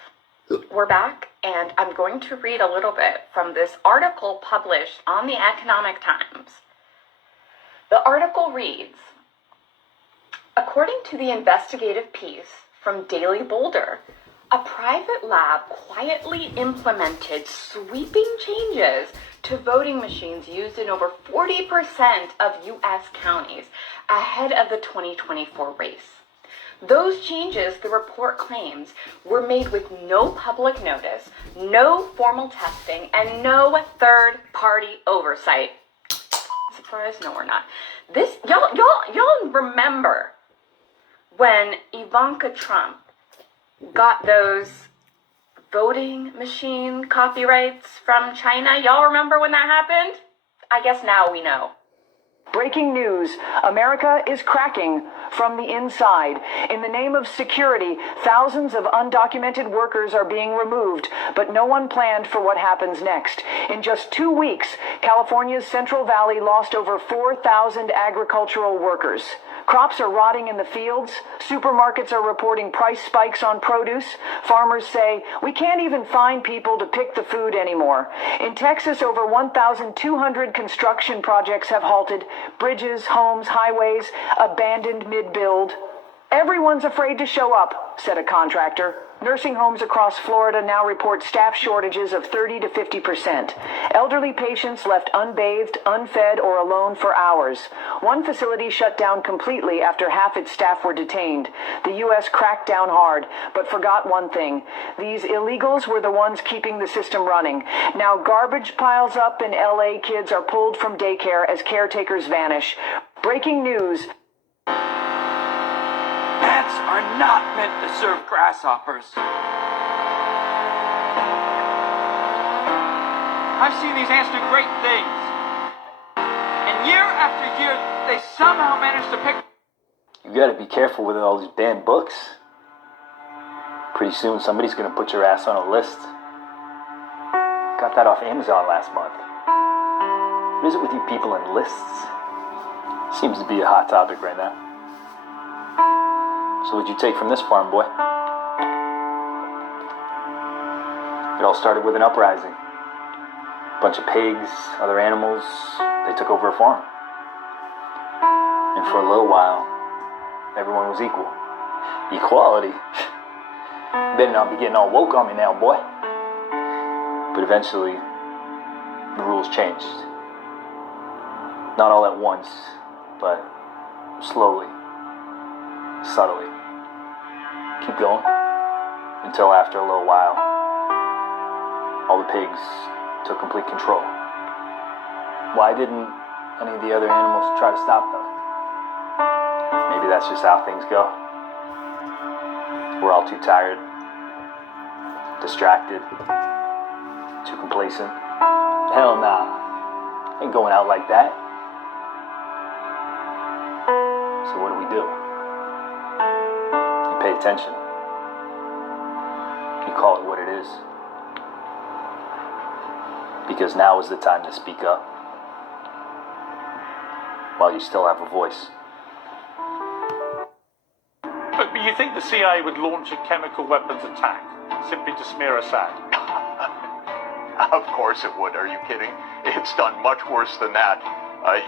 We're back, and I'm going to read a little bit from this article published on the Economic Times. The article reads, according to the investigative piece from Daily Boulder, a private lab quietly implemented sweeping changes to voting machines used in over 40% of U.S. counties ahead of the 2024 race. Those changes, the report claims, were made with no public notice, no formal testing, and no third-party oversight. It's a for us? No, we're not. This y'all remember when Ivanka Trump got those voting machine copyrights from China? Y'all remember when that happened? I guess now we know. Breaking news. America is cracking from the inside. In the name of security, thousands of undocumented workers are being removed, but no one planned for what happens next. In just 2 weeks, California's Central Valley lost over 4,000 agricultural workers. Crops are rotting in the fields. Supermarkets are reporting price spikes on produce. Farmers say, we can't even find people to pick the food anymore. In Texas, over 1,200 construction projects have halted. Bridges, homes, highways, abandoned mid-build. Everyone's afraid to show up, said a contractor. Nursing homes across Florida now report staff shortages of 30 to 50%. Elderly patients left unbathed, unfed, or alone for hours. One facility shut down completely after half its staff were detained. The U.S. cracked down hard, but forgot one thing. These illegals were the ones keeping the system running. Now garbage piles up and L.A. kids are pulled from daycare as caretakers vanish. Breaking news. Ants are not meant to serve grasshoppers. I've seen these ants do great things. And year after year, they somehow manage to pick... You gotta be careful with all these banned books. Pretty soon somebody's gonna put your ass on a list. Got that off Amazon last month. What is it with you people and lists? Seems to be a hot topic right now. So what'd you take from this farm, boy? It all started with an uprising. A bunch of pigs, other animals, they took over a farm. And for a little while, everyone was equal. Equality? Better not be getting all woke on me now, boy. But eventually, the rules changed. Not all at once, but slowly, subtly. Keep going, until after a little while, all the pigs took complete control. Why didn't any of the other animals try to stop them? Maybe that's just how things go. We're all too tired, distracted, too complacent. Hell nah, ain't going out like that. So what do? You pay attention. You call it what it is. Because now is the time to speak up. While you still have a voice. But you think the CIA would launch a chemical weapons attack simply to smear Assad? Of course it would. Are you kidding? It's done much worse than that.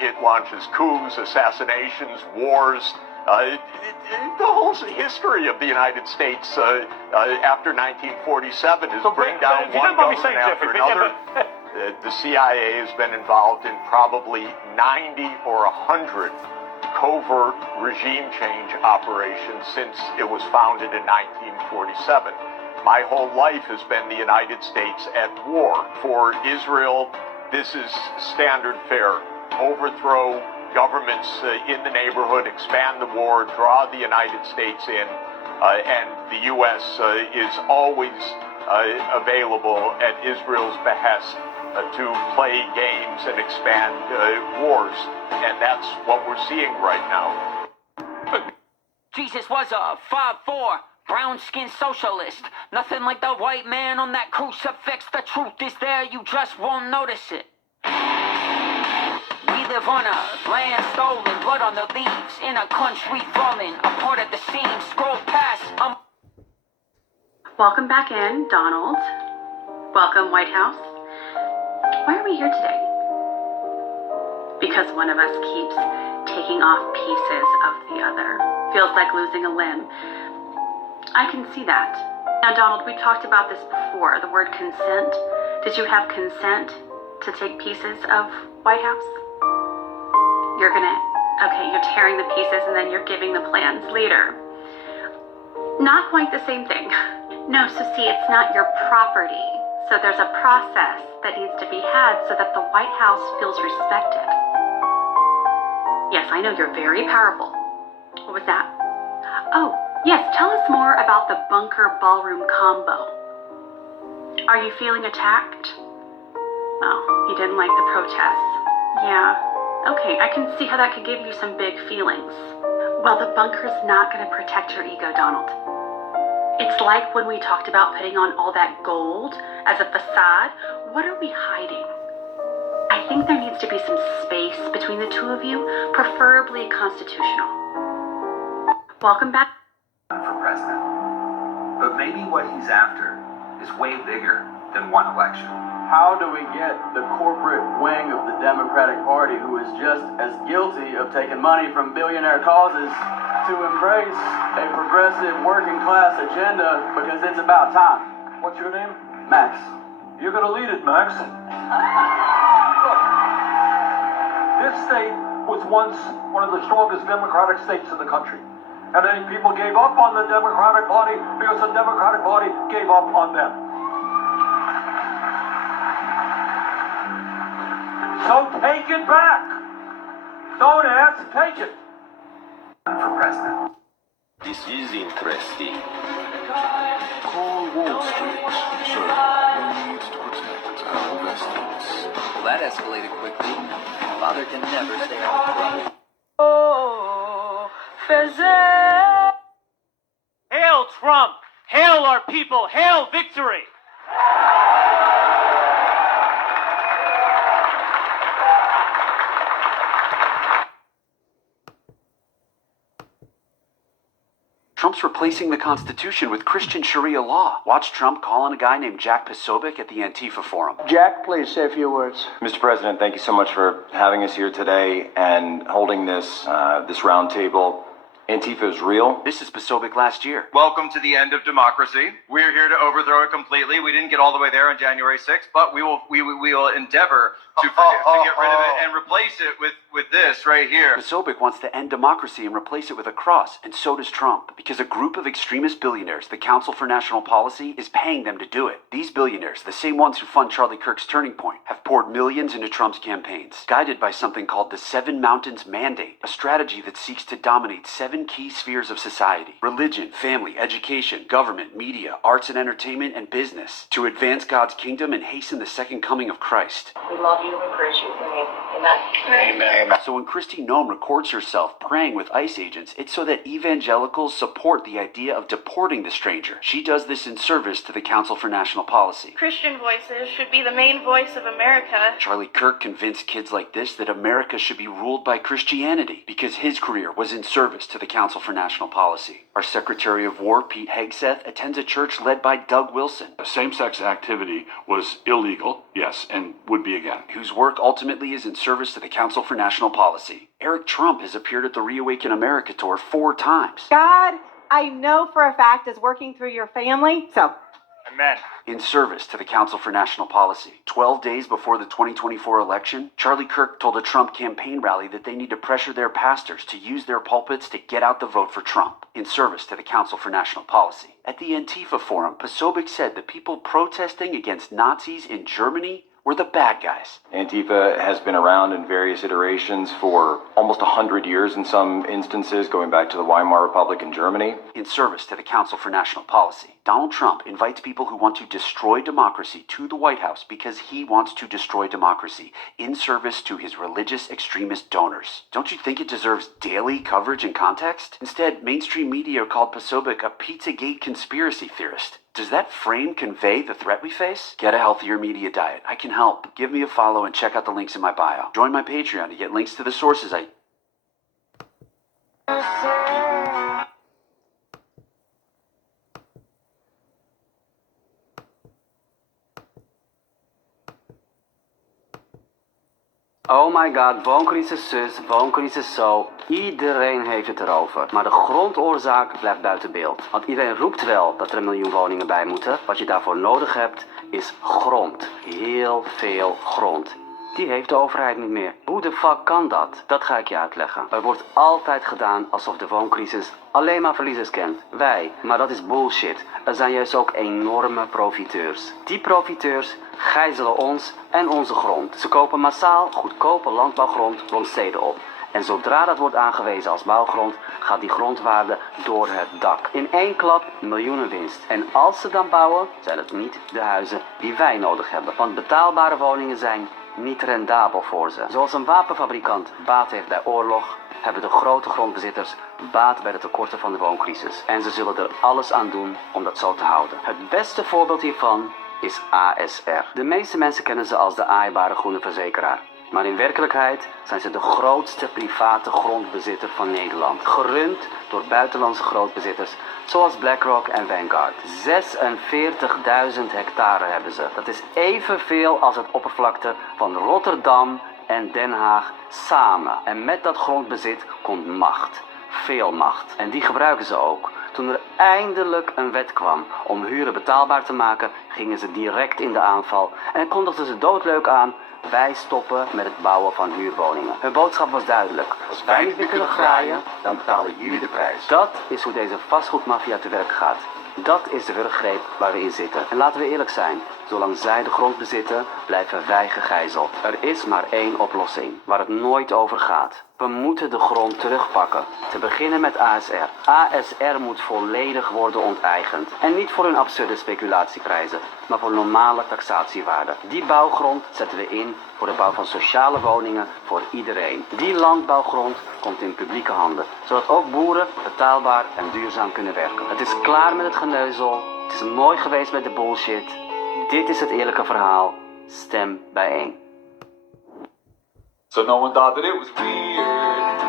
It launches coups, assassinations, wars. The whole history of the United States after 1947 is bring down one government after another. The CIA has been involved in probably 90 or 100 covert regime change operations since it was founded in 1947. My whole life has been the United States at war. For Israel, this is standard fare. Overthrow governments in the neighborhood, expand the war, draw the United States in, and the U.S. Is always available at Israel's behest to play games and expand wars. And that's what we're seeing right now. Jesus was a 5'4", brown-skinned socialist. Nothing like the white man on that crucifix. The truth is there, you just won't notice it. We live on a land stolen, blood on the leaves, in a country falling apart at the seams. Scroll past. Welcome back in, Donald. Welcome, White House. Why are we here today? Because one of us keeps taking off pieces of the other. Feels like losing a limb. I can see that. Now, Donald, we talked about this before, the word consent. Did you have consent to take pieces of White House? You're tearing the pieces and then you're giving the plans later. Not quite the same thing. No, so see, it's not your property. So there's a process that needs to be had so that the White House feels respected. Yes, I know you're very powerful. What was that? Oh, yes, tell us more about the bunker ballroom combo. Are you feeling attacked? Oh, he didn't like the protests. Yeah. Okay, I can see how that could give you some big feelings. Well, the bunker's not going to protect your ego, Donald. It's like when we talked about putting on all that gold as a facade. What are we hiding? I think there needs to be some space between the two of you, preferably constitutional. Welcome back. For president. But maybe what he's after is way bigger than one election. How do we get the corporate wing of the Democratic Party, who is just as guilty of taking money from billionaire causes, to embrace a progressive working class agenda because it's about time? What's your name? Max. You're gonna lead it, Max. Look, this state was once one of the strongest Democratic states in the country. And then people gave up on the Democratic Party because the Democratic Party gave up on them. So take it back. Don't ask, take it. For president. This is interesting. Call Wall Street, sir. We need to protect our investments. Well, that escalated quickly. Father can never stay out of trouble. Oh, Hail Trump! Hail our people! Hail victory! Trump's replacing the Constitution with Christian Sharia law. Watch Trump call on a guy named Jack Posobiec at the Antifa Forum. Jack, please say a few words. Mr. President, thank you so much for having us here today and holding this round table. Antifa is real. This is Posobiec last year. Welcome to the end of democracy. We're here to overthrow it completely. We didn't get all the way there on January 6th, but we will endeavor to get rid of it and replace it with this right here. Posobiec wants to end democracy and replace it with a cross, and so does Trump. Because a group of extremist billionaires, the Council for National Policy, is paying them to do it. These billionaires, the same ones who fund Charlie Kirk's Turning Point, have poured millions into Trump's campaigns, guided by something called the Seven Mountains Mandate, a strategy that seeks to dominate 7 key spheres of society: religion, family, education, government, media, arts and entertainment, and business, to advance God's kingdom and hasten the second coming of Christ. We love you and praise you. Amen. Amen. So when Kristi Noem records herself praying with ICE agents, it's so that evangelicals support the idea of deporting the stranger. She does this in service to the Council for National Policy. Christian voices should be the main voice of America. Charlie Kirk convinced kids like this that America should be ruled by Christianity because his career was in service to the Council for National Policy. Our Secretary of War, Pete Hegseth, attends a church led by Doug Wilson. Same-sex activity was illegal, yes, and would be again. Whose work ultimately is in service to the Council for National Policy. Eric Trump has appeared at the Reawaken America tour 4 times. God, I know for a fact, is working through your family, so... Amen. In service to the Council for National Policy. 12 days before the 2024 election, Charlie Kirk told a Trump campaign rally that they need to pressure their pastors to use their pulpits to get out the vote for Trump, in service to the Council for National Policy. At the Antifa Forum, Posobiec said the people protesting against Nazis in Germany were the bad guys. Antifa has been around in various iterations for almost 100 years in some instances, going back to the Weimar Republic in Germany. In service to the Council for National Policy, Donald Trump invites people who want to destroy democracy to the White House because he wants to destroy democracy in service to his religious extremist donors. Don't you think it deserves daily coverage and context? Instead, mainstream media called Posobiec a Pizzagate conspiracy theorist. Does that frame convey the threat we face? Get a healthier media diet. I can help. Give me a follow and check out the links in my bio. Join my Patreon to get links to the sources I... Oh my god, wooncrisis zus, wooncrisis zo. Iedereen heeft het erover. Maar de grondoorzaak blijft buiten beeld. Want iedereen roept wel dat er 1 miljoen woningen bij moeten. Wat je daarvoor nodig hebt, is grond. Heel veel grond. Die heeft de overheid niet meer. Hoe de fuck kan dat? Dat ga ik je uitleggen. Er wordt altijd gedaan alsof de wooncrisis alleen maar verliezers kent. Wij. Maar dat is bullshit. Er zijn juist ook enorme profiteurs. Die profiteurs gijzelen ons en onze grond. Ze kopen massaal goedkope landbouwgrond rond steden op. En zodra dat wordt aangewezen als bouwgrond, gaat die grondwaarde door het dak. In één klap miljoenen winst. En als ze dan bouwen, zijn het niet de huizen die wij nodig hebben. Want betaalbare woningen zijn niet rendabel voor ze. Zoals een wapenfabrikant baat heeft bij oorlog, hebben de grote grondbezitters baat bij de tekorten van de wooncrisis. En ze zullen er alles aan doen om dat zo te houden. Het beste voorbeeld hiervan is ASR. De meeste mensen kennen ze als de aaibare groene verzekeraar. Maar in werkelijkheid zijn ze de grootste private grondbezitter van Nederland. Gerund door buitenlandse grootbezitters zoals BlackRock en Vanguard. 46.000 hectare hebben ze. Dat is evenveel als het oppervlakte van Rotterdam en Den Haag samen. En met dat grondbezit komt macht. Veel macht. En die gebruiken ze ook. Toen er eindelijk een wet kwam om huren betaalbaar te maken, gingen ze direct in de aanval en kondigden ze doodleuk aan: wij stoppen met het bouwen van huurwoningen. Hun boodschap was duidelijk: als wij niet meer kunnen graaien, dan betalen jullie de prijs. Dat is hoe deze vastgoedmafia te werk gaat. Dat is de wurggreep waar we in zitten. En laten we eerlijk zijn, zolang zij de grond bezitten, blijven wij gegijzeld. Er is maar één oplossing, waar het nooit over gaat. We moeten de grond terugpakken. Te beginnen met ASR. ASR moet volledig worden onteigend. En niet voor hun absurde speculatieprijzen, maar voor normale taxatiewaarden. Die bouwgrond zetten we in voor de bouw van sociale woningen voor iedereen. Die landbouwgrond komt in publieke handen, zodat ook boeren betaalbaar en duurzaam kunnen werken. Het is klaar met het geneuzel. Het is mooi geweest met de bullshit. Dit is het eerlijke verhaal. Stem bijeen. So no one thought that it was weird.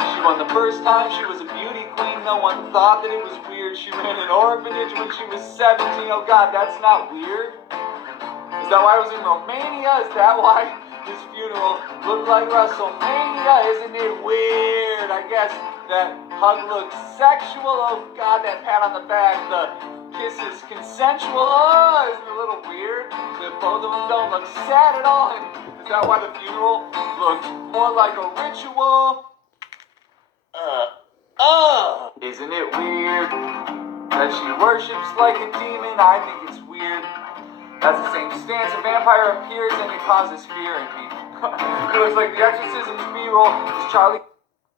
She won the first time she was a beauty queen. No one thought that it was weird. She ran an orphanage when she was 17. Oh God, that's not weird. Is that why I was in Romania? Is that why his funeral looked like WrestleMania? Isn't it weird? I guess that hug looks sexual. Oh God, that pat on the back. The kiss is consensual. Oh, isn't it a little weird? That both of them don't look sad at all. And is that why the funeral looked more like a ritual? Isn't it weird that she worships like a demon? I think it's weird. That's the same stance a vampire appears and it causes fear in me. It looks like the exorcism's B-roll is Charlie.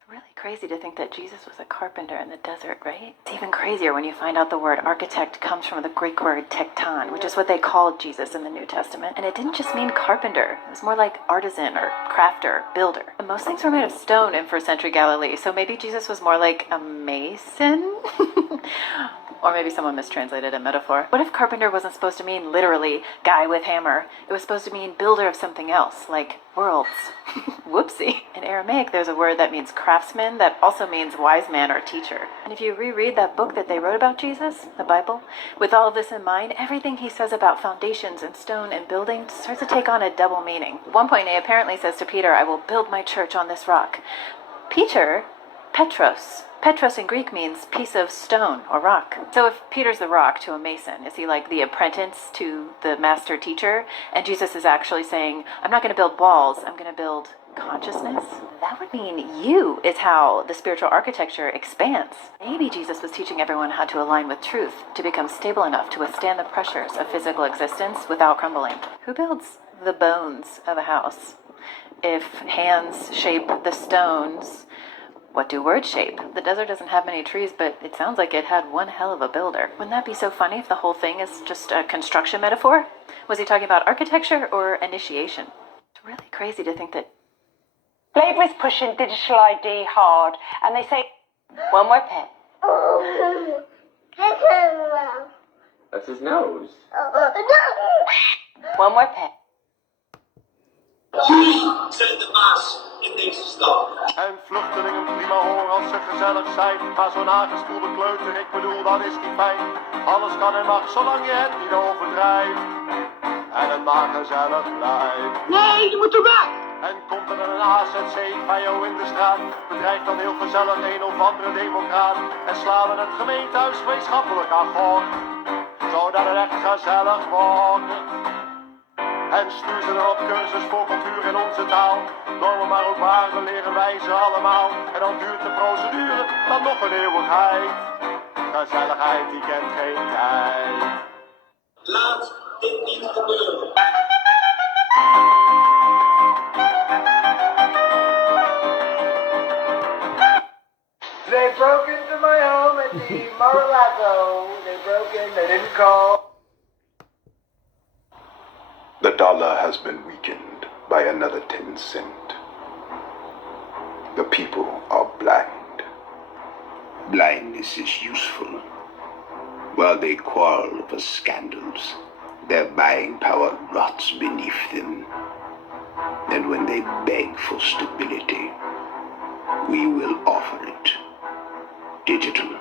Really crazy to think that Jesus was a carpenter in the desert, right? It's even crazier when you find out the word architect comes from the Greek word tekton, which is what they called Jesus in the New Testament. And it didn't just mean carpenter. It was more like artisan or crafter, builder. And most things were made of stone in first century Galilee, so maybe Jesus was more like a mason? Or maybe someone mistranslated a metaphor. What if carpenter wasn't supposed to mean literally guy with hammer? It was supposed to mean builder of something else, like worlds. Whoopsie. In Aramaic, there's a word that means craftsman that also means wise man or teacher. And if you reread that book that they wrote about Jesus, the Bible, with all of this in mind, everything he says about foundations and stone and building starts to take on a double meaning. At one point, he apparently says to Peter, I will build my church on this rock. Peter, Petros. Petros in Greek means piece of stone or rock. So if Peter's the rock to a mason, is he like the apprentice to the master teacher? And Jesus is actually saying, I'm not going to build walls, I'm going to build consciousness? That would mean you is how the spiritual architecture expands. Maybe Jesus was teaching everyone how to align with truth, to become stable enough to withstand the pressures of physical existence without crumbling. Who builds the bones of a house? If hands shape the stones, what do words shape? The desert doesn't have many trees, but it sounds like it had one hell of a builder. Wouldn't that be so funny if the whole thing is just a construction metaphor? Was he talking about architecture or initiation? It's really crazy to think that Labour is pushing digital ID hard, and they say, one more pet. That's his nose. One more pet. Jullie zijn de baas in deze stad. En vluchtelingen prima hoor als ze gezellig zijn. Maar zo'n aangespoelde kleuter, ik bedoel, dat is niet fijn. Alles kan en mag, zolang je het niet overdrijft. En het maar gezellig blijft. Nee, je moet erbij. En komt er een AZC bij jou in de straat, bedrijft dan heel gezellig een of andere democraat. En slaan we het gemeentehuis gemeenschappelijk aan gort, zodat het echt gezellig wordt. En stuur ze dan op cursus voor cultuur in onze taal. Normen maar ook waarden leren wij ze allemaal. En dan duurt de procedure dan nog een eeuwigheid. Gezelligheid die kent geen tijd. Laat dit niet gebeuren. Mar-a-Lago. They broke in, they didn't call. The dollar has been weakened by another 10 cents. The people are blind. Blindness is useful. While they quarrel over scandals, their buying power rots beneath them. And when they beg for stability, we will offer it. Digital,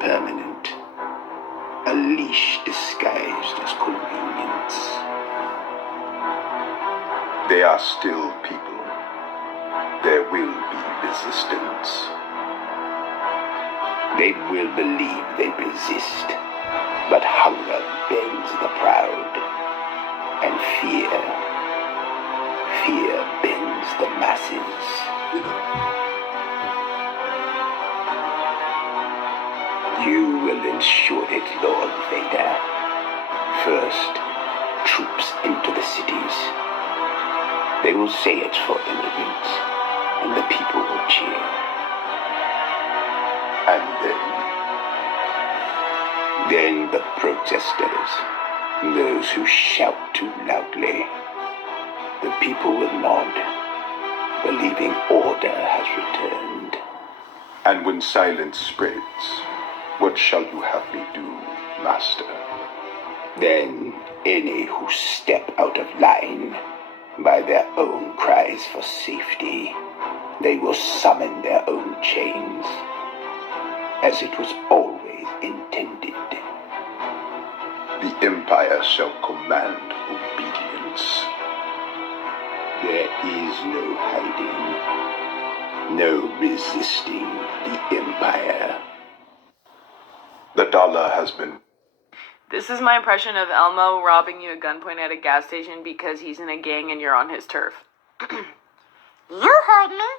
permanent, a leash disguised as convenience. They are still people. There will be resistance. They will believe they resist, but hunger bends the proud, and fear bends the masses. You will ensure it, Lord Vader. First, troops into the cities. They will say it's for immigrants, and the people will cheer. And then the protesters, those who shout too loudly. The people will nod, believing order has returned. And when silence spreads, what shall you have me do, Master? Then any who step out of line, by their own cries for safety, they will summon their own chains, as it was always intended. The Empire shall command obedience. There is no hiding, no resisting the Empire. The dollar has been... This is my impression of Elmo robbing you at gunpoint at a gas station because he's in a gang and you're on his turf. You heard me.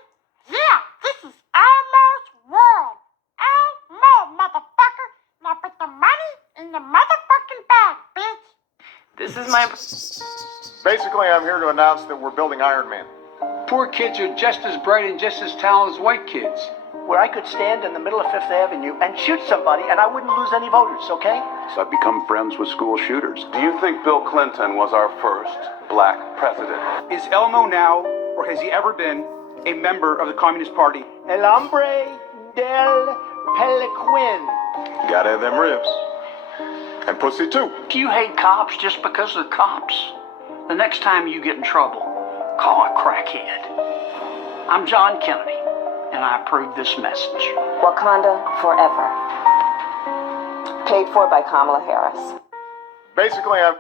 Yeah, this is Elmo's world. Elmo, motherfucker. Now put the money in the motherfucking bag, bitch. This is my... Basically, I'm here to announce that we're building Iron Man. Poor kids are just as bright and just as talented as white kids. Where I could stand in the middle of Fifth Avenue and shoot somebody and I wouldn't lose any voters, okay? So I've become friends with school shooters. Do you think Bill Clinton was our first black president? Is Elmo now, or has he ever been, a member of the Communist Party? El hombre del Peliquin. Gotta have them ribs. And pussy too. Do you hate cops just because they're cops? The next time you get in trouble, call a crackhead. I'm John Kennedy, and I approve this message. Wakanda forever. Paid for by Kamala Harris. Basically, I'm...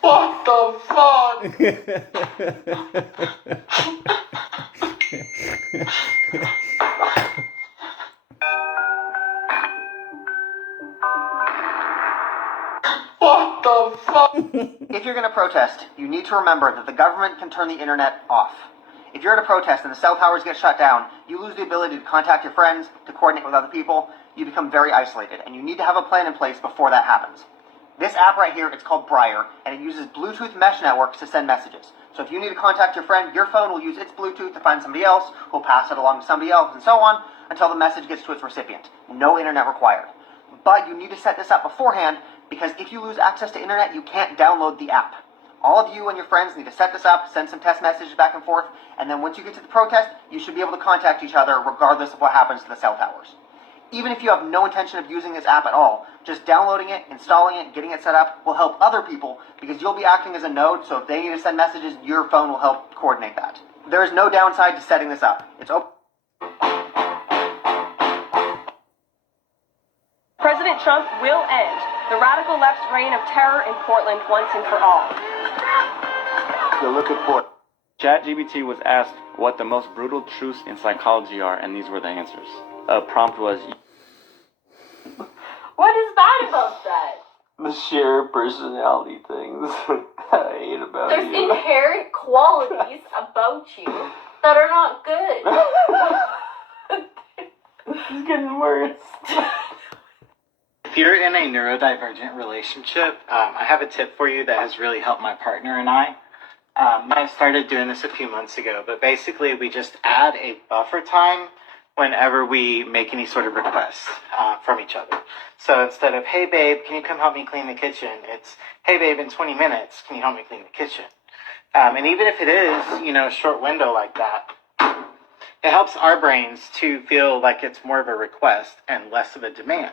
What the fuck? What the fuck? If you're going to protest, you need to remember that the government can turn the internet off. If you're at a protest and the cell towers get shut down, you lose the ability to contact your friends, to coordinate with other people. You become very isolated, and you need to have a plan in place before that happens. This app right here, it's called Briar, and it uses Bluetooth mesh networks to send messages. So if you need to contact your friend, your phone will use its Bluetooth to find somebody else, who'll pass it along to somebody else, and so on, until the message gets to its recipient. No internet required. But you need to set this up beforehand, because if you lose access to internet, you can't download the app. All of you and your friends need to set this up, send some test messages back and forth, and then once you get to the protest, you should be able to contact each other regardless of what happens to the cell towers. Even if you have no intention of using this app at all, just downloading it, installing it, getting it set up will help other people because you'll be acting as a node, so if they need to send messages, your phone will help coordinate that. There is no downside to setting this up. It's open. Trump will end the radical left's reign of terror in Portland once and for all. So look at Portland. ChatGPT was asked what the most brutal truths in psychology are, and these were the answers. A prompt was... What is bad about that? The sheer personality things I hate about There's you. inherent qualities about you that are not good. This is getting worse. If you're in a neurodivergent relationship, I have a tip for you that has really helped my partner and I. I started doing this a few months ago, but basically we just add a buffer time whenever we make any sort of requests from each other. So instead of, hey babe, can you come help me clean the kitchen? It's, hey babe, in 20 minutes, can you help me clean the kitchen? And even if it is, you know, a short window like that, it helps our brains to feel like it's more of a request and less of a demand.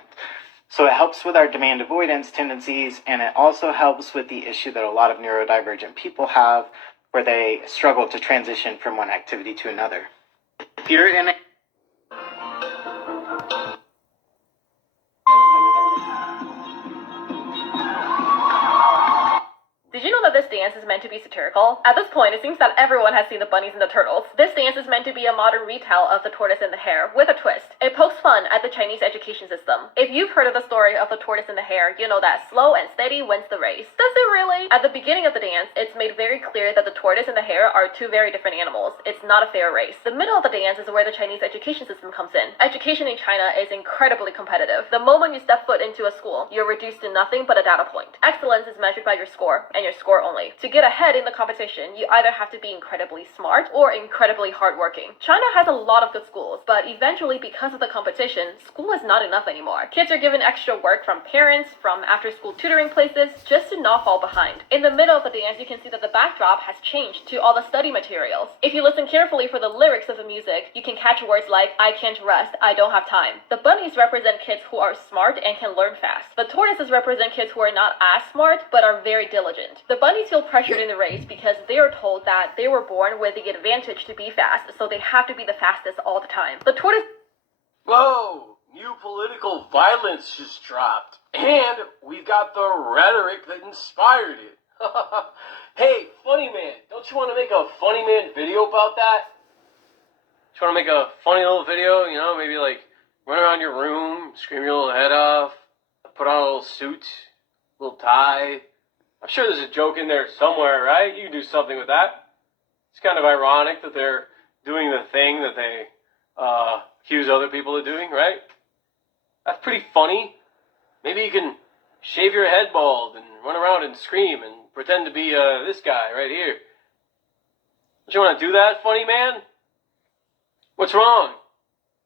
So it helps with our demand avoidance tendencies, and it also helps with the issue that a lot of neurodivergent people have, where they struggle to transition from one activity to another. If you're in a Did you know that this dance is meant to be satirical? At this point, it seems that everyone has seen the bunnies and the turtles. This dance is meant to be a modern retell of the tortoise and the hare, with a twist. It pokes fun at the Chinese education system. If you've heard of the story of the tortoise and the hare, you know that slow and steady wins the race. Does it really? At the beginning of the dance, it's made very clear that the tortoise and the hare are two very different animals. It's not a fair race. The middle of the dance is where the Chinese education system comes in. Education in China is incredibly competitive. The moment you step foot into a school, you're reduced to nothing but a data point. Excellence is measured by your score, and your score only. To get ahead in the competition, you either have to be incredibly smart or incredibly hardworking. China has a lot of good schools, but eventually, because of the competition, school is not enough anymore. Kids are given extra work from parents, from after-school tutoring places, just to not fall behind. In the middle of the dance, you can see that the backdrop has changed to all the study materials. If you listen carefully for the lyrics of the music, you can catch words like, I can't rest, I don't have time. The bunnies represent kids who are smart and can learn fast. The tortoises represent kids who are not as smart, but are very diligent. The bunnies feel pressured in the race because they are told that they were born with the advantage to be fast, so they have to be the fastest all the time. The tortoise... Whoa! New political violence just dropped. And we've got the rhetoric that inspired it. Hey, Funny Man, don't you want to make a Funny Man video about that? You want to make a funny little video, you know, maybe like run around your room, scream your little head off, put on a little suit, little tie. I'm sure there's a joke in there somewhere, right? You can do something with that. It's kind of ironic that they're doing the thing that they accuse other people of doing, right? That's pretty funny. Maybe you can shave your head bald and run around and scream and pretend to be this guy right here. Don't you want to do that, Funny Man? What's wrong?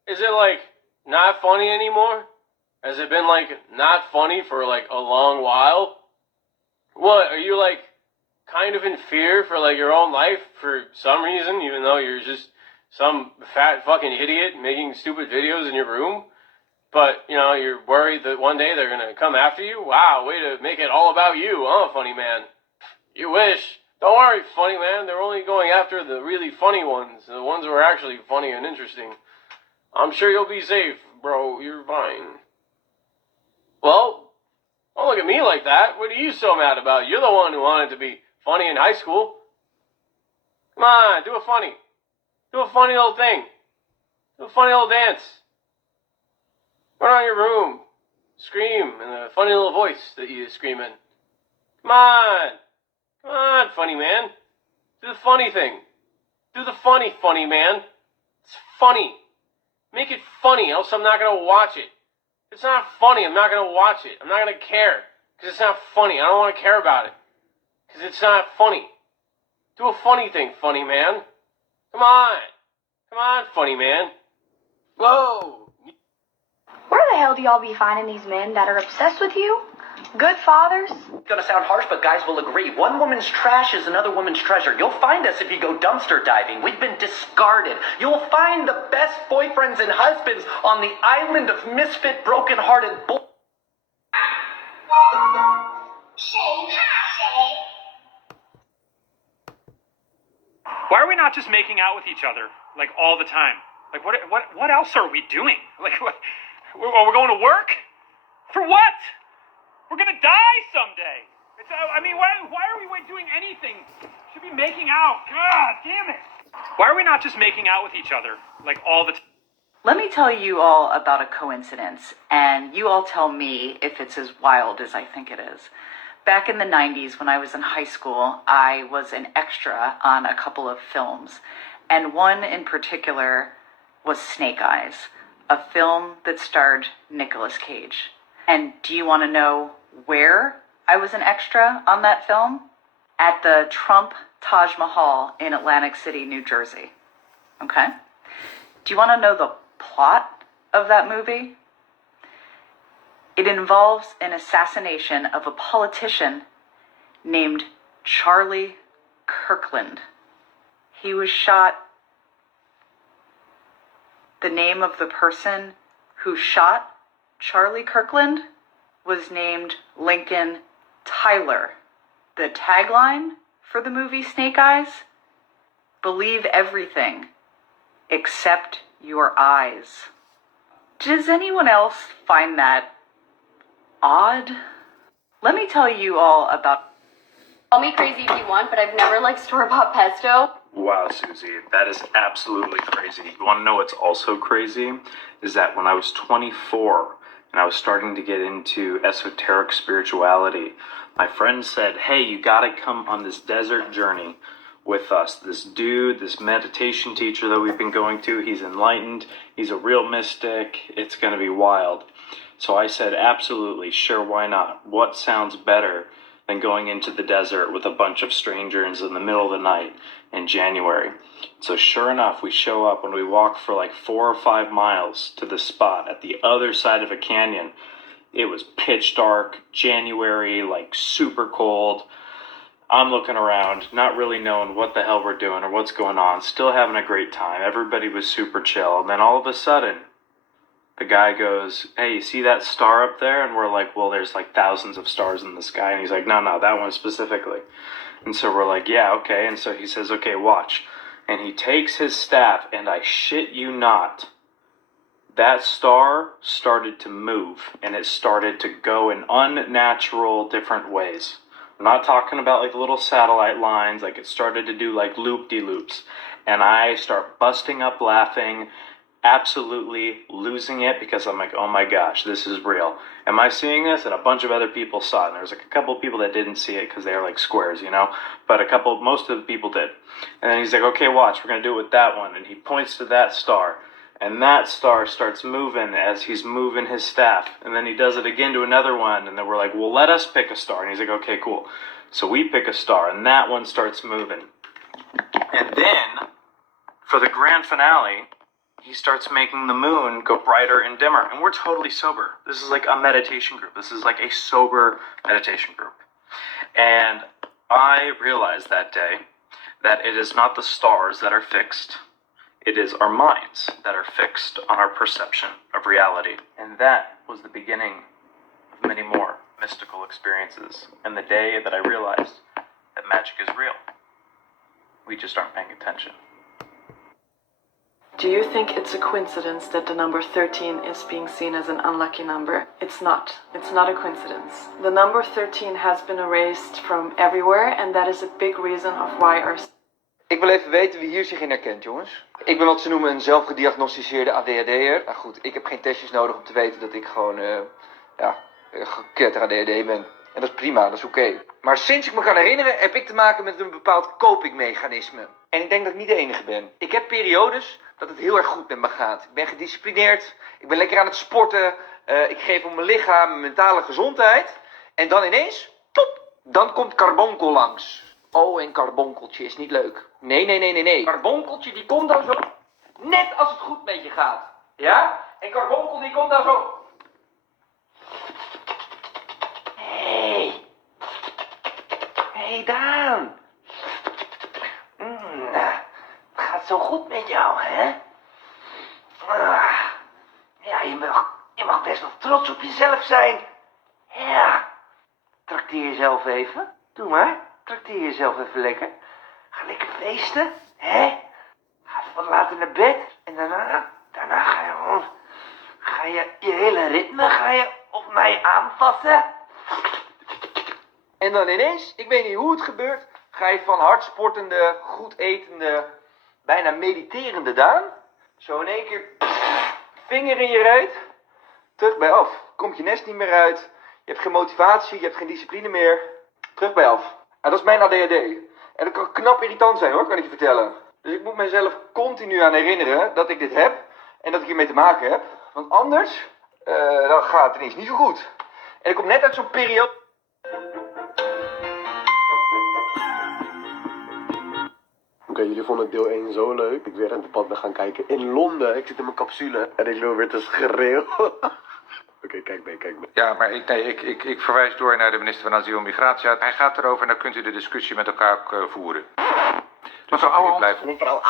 Is it like not funny anymore? Has it been like not funny for like a long while? What, are you like kind of in fear for like your own life for some reason, even though you're just some fat fucking idiot making stupid videos in your room? But, you know, you're worried that one day they're gonna come after you? Wow, way to make it all about you, huh, Funny Man? You wish. Don't worry, Funny Man, they're only going after the really funny ones, the ones who are actually funny and interesting. I'm sure you'll be safe, bro, you're fine. Well, don't look at me like that. What are you so mad about? You're the one who wanted to be funny in high school. Come on, do a funny. Do a funny little thing. Do a funny little dance. Run around your room. Scream in a funny little voice that you scream in. Come on. Come on, Funny Man. Do the funny thing. Do the funny man. It's funny. Make it funny, else I'm not going to watch it. If it's not funny, I'm not going to watch it. I'm not going to care. Because it's not funny. I don't want to care about it. Because it's not funny. Do a funny thing, Funny Man. Come on. Come on, Funny Man. Whoa. Where the hell do y'all be finding these men that are obsessed with you? Good fathers? It's gonna sound harsh, but guys will agree. One woman's trash is another woman's treasure. You'll find us if you go dumpster diving. We've been discarded. You'll find the best boyfriends and husbands on the island of misfit, broken-hearted bull... Why are we not just making out with each other, like, all the time? Like, what else are we doing? Like, what, are we going to work? For what? We're gonna die someday. Why are we doing anything? Should be making out. God damn it. Why are we not just making out with each other, like, all the time? Let me tell you all about a coincidence, and you all tell me if it's as wild as I think it is. Back in the 90s, when I was in high school, I was an extra on a couple of films, and one in particular was Snake Eyes, a film that starred Nicolas Cage. And do you want to know where I was an extra on that film? At the Trump Taj Mahal in Atlantic City, New Jersey. Okay? Do you want to know the plot of that movie? It involves an assassination of a politician named Charlie Kirkland. He was shot. The name of the person who shot Charlie Kirkland was named Lincoln Tyler. The tagline for the movie Snake Eyes? Believe everything except your eyes. Does anyone else find that odd? Let me tell you all about... Call me crazy if you want, but I've never liked store-bought pesto. Wow, Susie, that is absolutely crazy. You want to know what's also crazy? Is that when I was 24 and I was starting to get into esoteric spirituality, my friend said, hey, you gotta come on this desert journey with us. This dude, this meditation teacher that we've been going to, he's enlightened, he's a real mystic, it's gonna be wild. So I said, absolutely, sure, why not? What sounds better than going into the desert with a bunch of strangers in the middle of the night in January? So sure enough, we show up and we walk for like 4 or 5 miles to the spot at the other side of a canyon. It was pitch dark, January, like super cold. I'm looking around, not really knowing what the hell we're doing or what's going on, still having a great time. Everybody was super chill. And then all of a sudden, the guy goes, hey, you see that star up there? And we're like, well, there's like thousands of stars in the sky. And he's like, no, that one specifically. And so we're like, yeah, okay. And so he says, okay, watch. And he takes his staff, and I shit you not, that star started to move, and it started to go in unnatural different ways. I'm not talking about like little satellite lines, like it started to do like loop-de-loops. And I start busting up laughing, absolutely losing it, because I'm like, oh my gosh, this is real. Am I seeing this? And a bunch of other people saw it. And there was like a couple of people that didn't see it because they are like squares, you know? But most of the people did. And then he's like, okay, watch, we're going to do it with that one. And he points to that star. And that star starts moving as he's moving his staff. And then he does it again to another one. And then we're like, well, let us pick a star. And he's like, okay, cool. So we pick a star, and that one starts moving. And then, for the grand finale, he starts making the moon go brighter and dimmer. And we're totally sober. This is like a meditation group. This is like a sober meditation group. And I realized that day that it is not the stars that are fixed. It is our minds that are fixed on our perception of reality. And that was the beginning of many more mystical experiences. And the day that I realized that magic is real. We just aren't paying attention. Do you think it's a coincidence that the number 13 is being seen as an unlucky number? It's not. It's not a coincidence. The number 13 has been erased from everywhere, and that is a big reason of why our... Ik wil even weten wie hier zich in herkent, jongens. Ik ben wat ze noemen een zelfgediagnosticeerde ADHD'er. Nou goed, ik heb geen testjes nodig om te weten dat ik gewoon, gekeerd ADHD ben. En dat is prima, dat is oké. Maar sinds ik me kan herinneren heb ik te maken met een bepaald copingmechanisme. En ik denk dat ik niet de enige ben. Ik heb periodes dat het heel erg goed met me gaat. Ik ben gedisciplineerd, ik ben lekker aan het sporten, ik geef om mijn lichaam, mijn mentale gezondheid. En dan ineens, pop, dan komt carbonkel langs. Oh, en carbonkeltje is niet leuk. Nee. Carbonkeltje die komt dan zo, net als het goed met je gaat. Ja? En carbonkel die komt dan zo... Hey Daan. Het gaat zo goed met jou, hè? Ja, je mag best wel trots op jezelf zijn. Ja. Trakteer jezelf even. Doe maar. Trakteer jezelf even lekker. Ga lekker feesten, hè? Ga even wat later naar bed. En daarna ga je gewoon... Ga je hele ritme mij aanpassen? En dan ineens, ik weet niet hoe het gebeurt, ga je van hardsportende, goed etende, bijna mediterende Daan, zo in één keer vinger in je reet, terug bij af. Komt je nest niet meer uit, je hebt geen motivatie, je hebt geen discipline meer, terug bij af. En dat is mijn ADHD. En dat kan knap irritant zijn hoor, kan ik je vertellen. Dus ik moet mezelf continu aan herinneren dat ik dit heb en dat ik hiermee te maken heb. Want anders, dan gaat het ineens niet zo goed. En ik kom net uit zo'n periode. Oké, jullie vonden deel 1 zo leuk. Ik weer aan het debat gaan kijken in Londen. Ik zit in mijn capsule en ik loop weer te schreeuwen. Oké, kijk mee. Ja, maar ik verwijs door naar de minister van Asiel en Migratie. Hij gaat erover en dan kunt u de discussie met elkaar ook voeren. Mevrouw Ouwehand. Mevrouw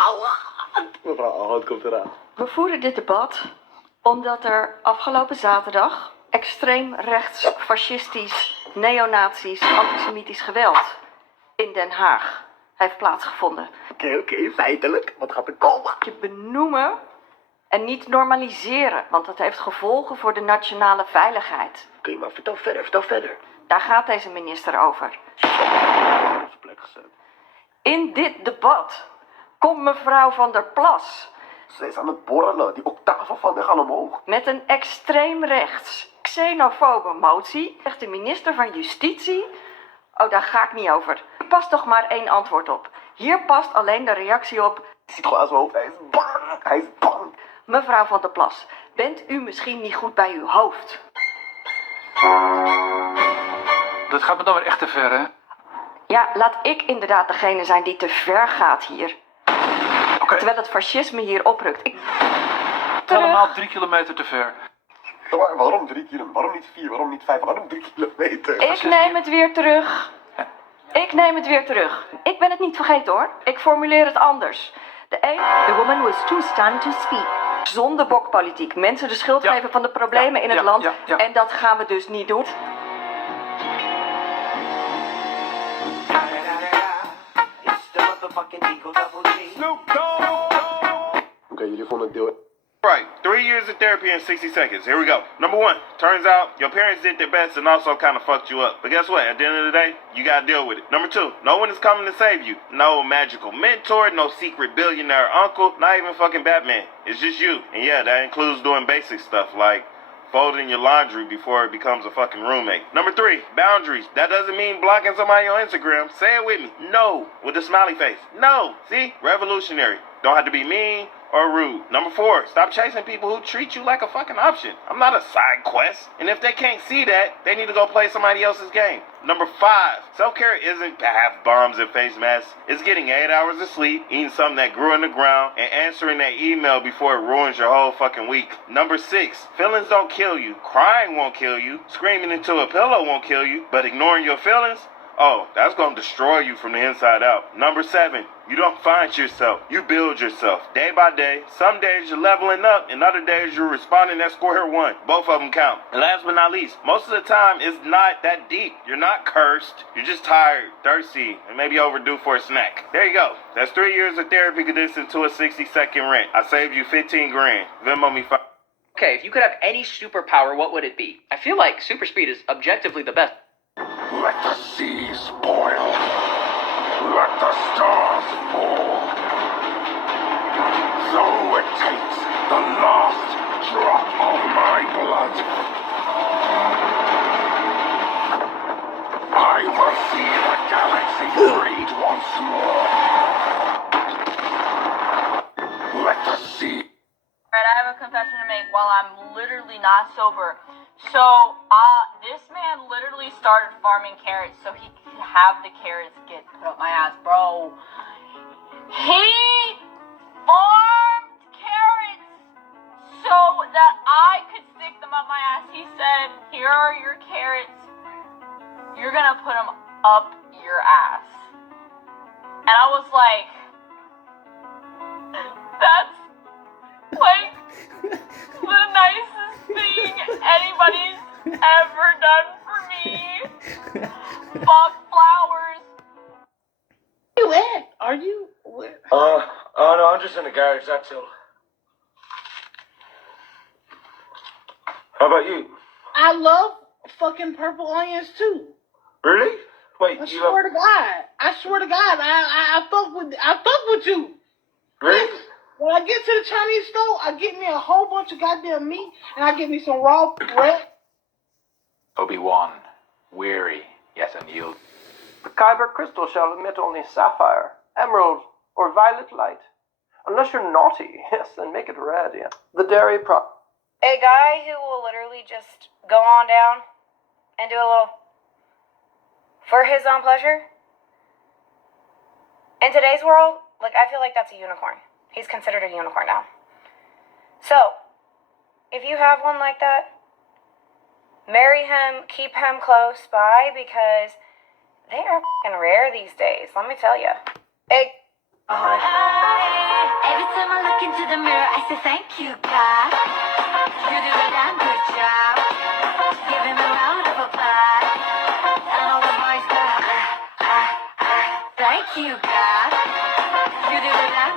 Ouwehand komt eraan. We voeren dit debat omdat er afgelopen zaterdag extreem rechts, fascistisch, neonazisch, antisemitisch geweld in Den Haag heeft plaatsgevonden. Oké, feitelijk. Wat gaat er komen? Je benoemen en niet normaliseren, want dat heeft gevolgen voor de nationale veiligheid. Oké, maar vertel verder. Daar gaat deze minister over. In dit debat komt mevrouw Van der Plas. Ze is aan het borrelen. Die octaven van de gaan omhoog. Met een extreem rechts, xenofobe motie zegt de minister van Justitie. Oh, daar ga ik niet over. Er past toch maar één antwoord op. Hier past alleen de reactie op. Je ziet gewoon aan zijn hoofd. Hij is bang. Mevrouw Van der Plas, bent u misschien niet goed bij uw hoofd? Dat gaat me dan weer echt te ver, hè? Ja, laat ik inderdaad degene zijn die te ver gaat hier. Terwijl het fascisme hier oprukt. Allemaal 3 kilometer te ver. Maar waarom 3 kilometer? Waarom niet 4? Waarom niet 5? Waarom 3 kilometer? Ik neem het weer terug. Ik ben het niet vergeten hoor. Ik formuleer het anders. The woman was too stunned to speak. Zondebokpolitiek. Mensen de schuld geven van de problemen in het land. En dat gaan we dus niet doen. Oké, jullie vonden deel... Right, 3 years of therapy in 60 seconds. Here we go. Number 1, turns out your parents did their best and also kind of fucked you up. But guess what? At the end of the day, you gotta deal with it. Number 2, no one is coming to save you. No magical mentor, no secret billionaire uncle, not even fucking Batman. It's just you. And yeah, that includes doing basic stuff like folding your laundry before it becomes a fucking roommate. Number 3, boundaries. That doesn't mean blocking somebody on Instagram. Say it with me. No, with a smiley face. No. See? Revolutionary. Don't have to be mean or rude. Number 4, stop chasing people who treat you like a fucking option. I'm not a side quest. And if they can't see that, they need to go play somebody else's game. Number 5, self-care isn't bath bombs and face masks. It's getting 8 hours of sleep, eating something that grew in the ground, and answering that email before it ruins your whole fucking week. Number 6, feelings don't kill you. Crying won't kill you. Screaming into a pillow won't kill you. But ignoring your feelings? Oh, that's gonna destroy you from the inside out. Number 7, you don't find yourself, you build yourself. Day by day, some days you're leveling up, and other days you're responding at square one. Both of them count. And last but not least, most of the time it's not that deep. You're not cursed, you're just tired, thirsty, and maybe overdue for a snack. There you go. That's 3 years of therapy condensed into a 60-second rant. I saved you 15 grand. Venmo me 5. Okay, if you could have any superpower, what would it be? I feel like super speed is objectively the best. Let the seas boil. Let the stars fall. Though it takes the last drop of my blood, I will see the galaxy freed once more. Let the sea... Alright, I have a confession to make while I'm literally not sober. So, this man literally started farming carrots so he could have the carrots get put up my ass, bro. He farmed carrots so that I could stick them up my ass. He said, here are your carrots. You're gonna put them up your ass. And I was like, that's like the nicest thing anybody's ever done for me. Fuck flowers. You at? Are you? Where? Oh no, I'm just in the garage, that's all. How about you? I love fucking purple onions too. Really? Wait, I swear to God. I fuck with you. Really? When I get to the Chinese store, I get me a whole bunch of goddamn meat and I get me some raw bread. Obi-Wan, weary yet unyielding. The Kyber crystal shall emit only sapphire, emerald, or violet light. Unless you're naughty, yes, then make it red, yeah. The dairy A guy who will literally just go on down and do a little for his own pleasure. In today's world, like, I feel like that's a unicorn. He's considered a unicorn now. So, if you have one like that, marry him, keep him close by, because they are f***ing rare these days, let me tell you. Every time I look into the mirror, I say thank you, God. You do a damn good job. Give him a round of applause. And all the boys go, thank you, God. You do a damn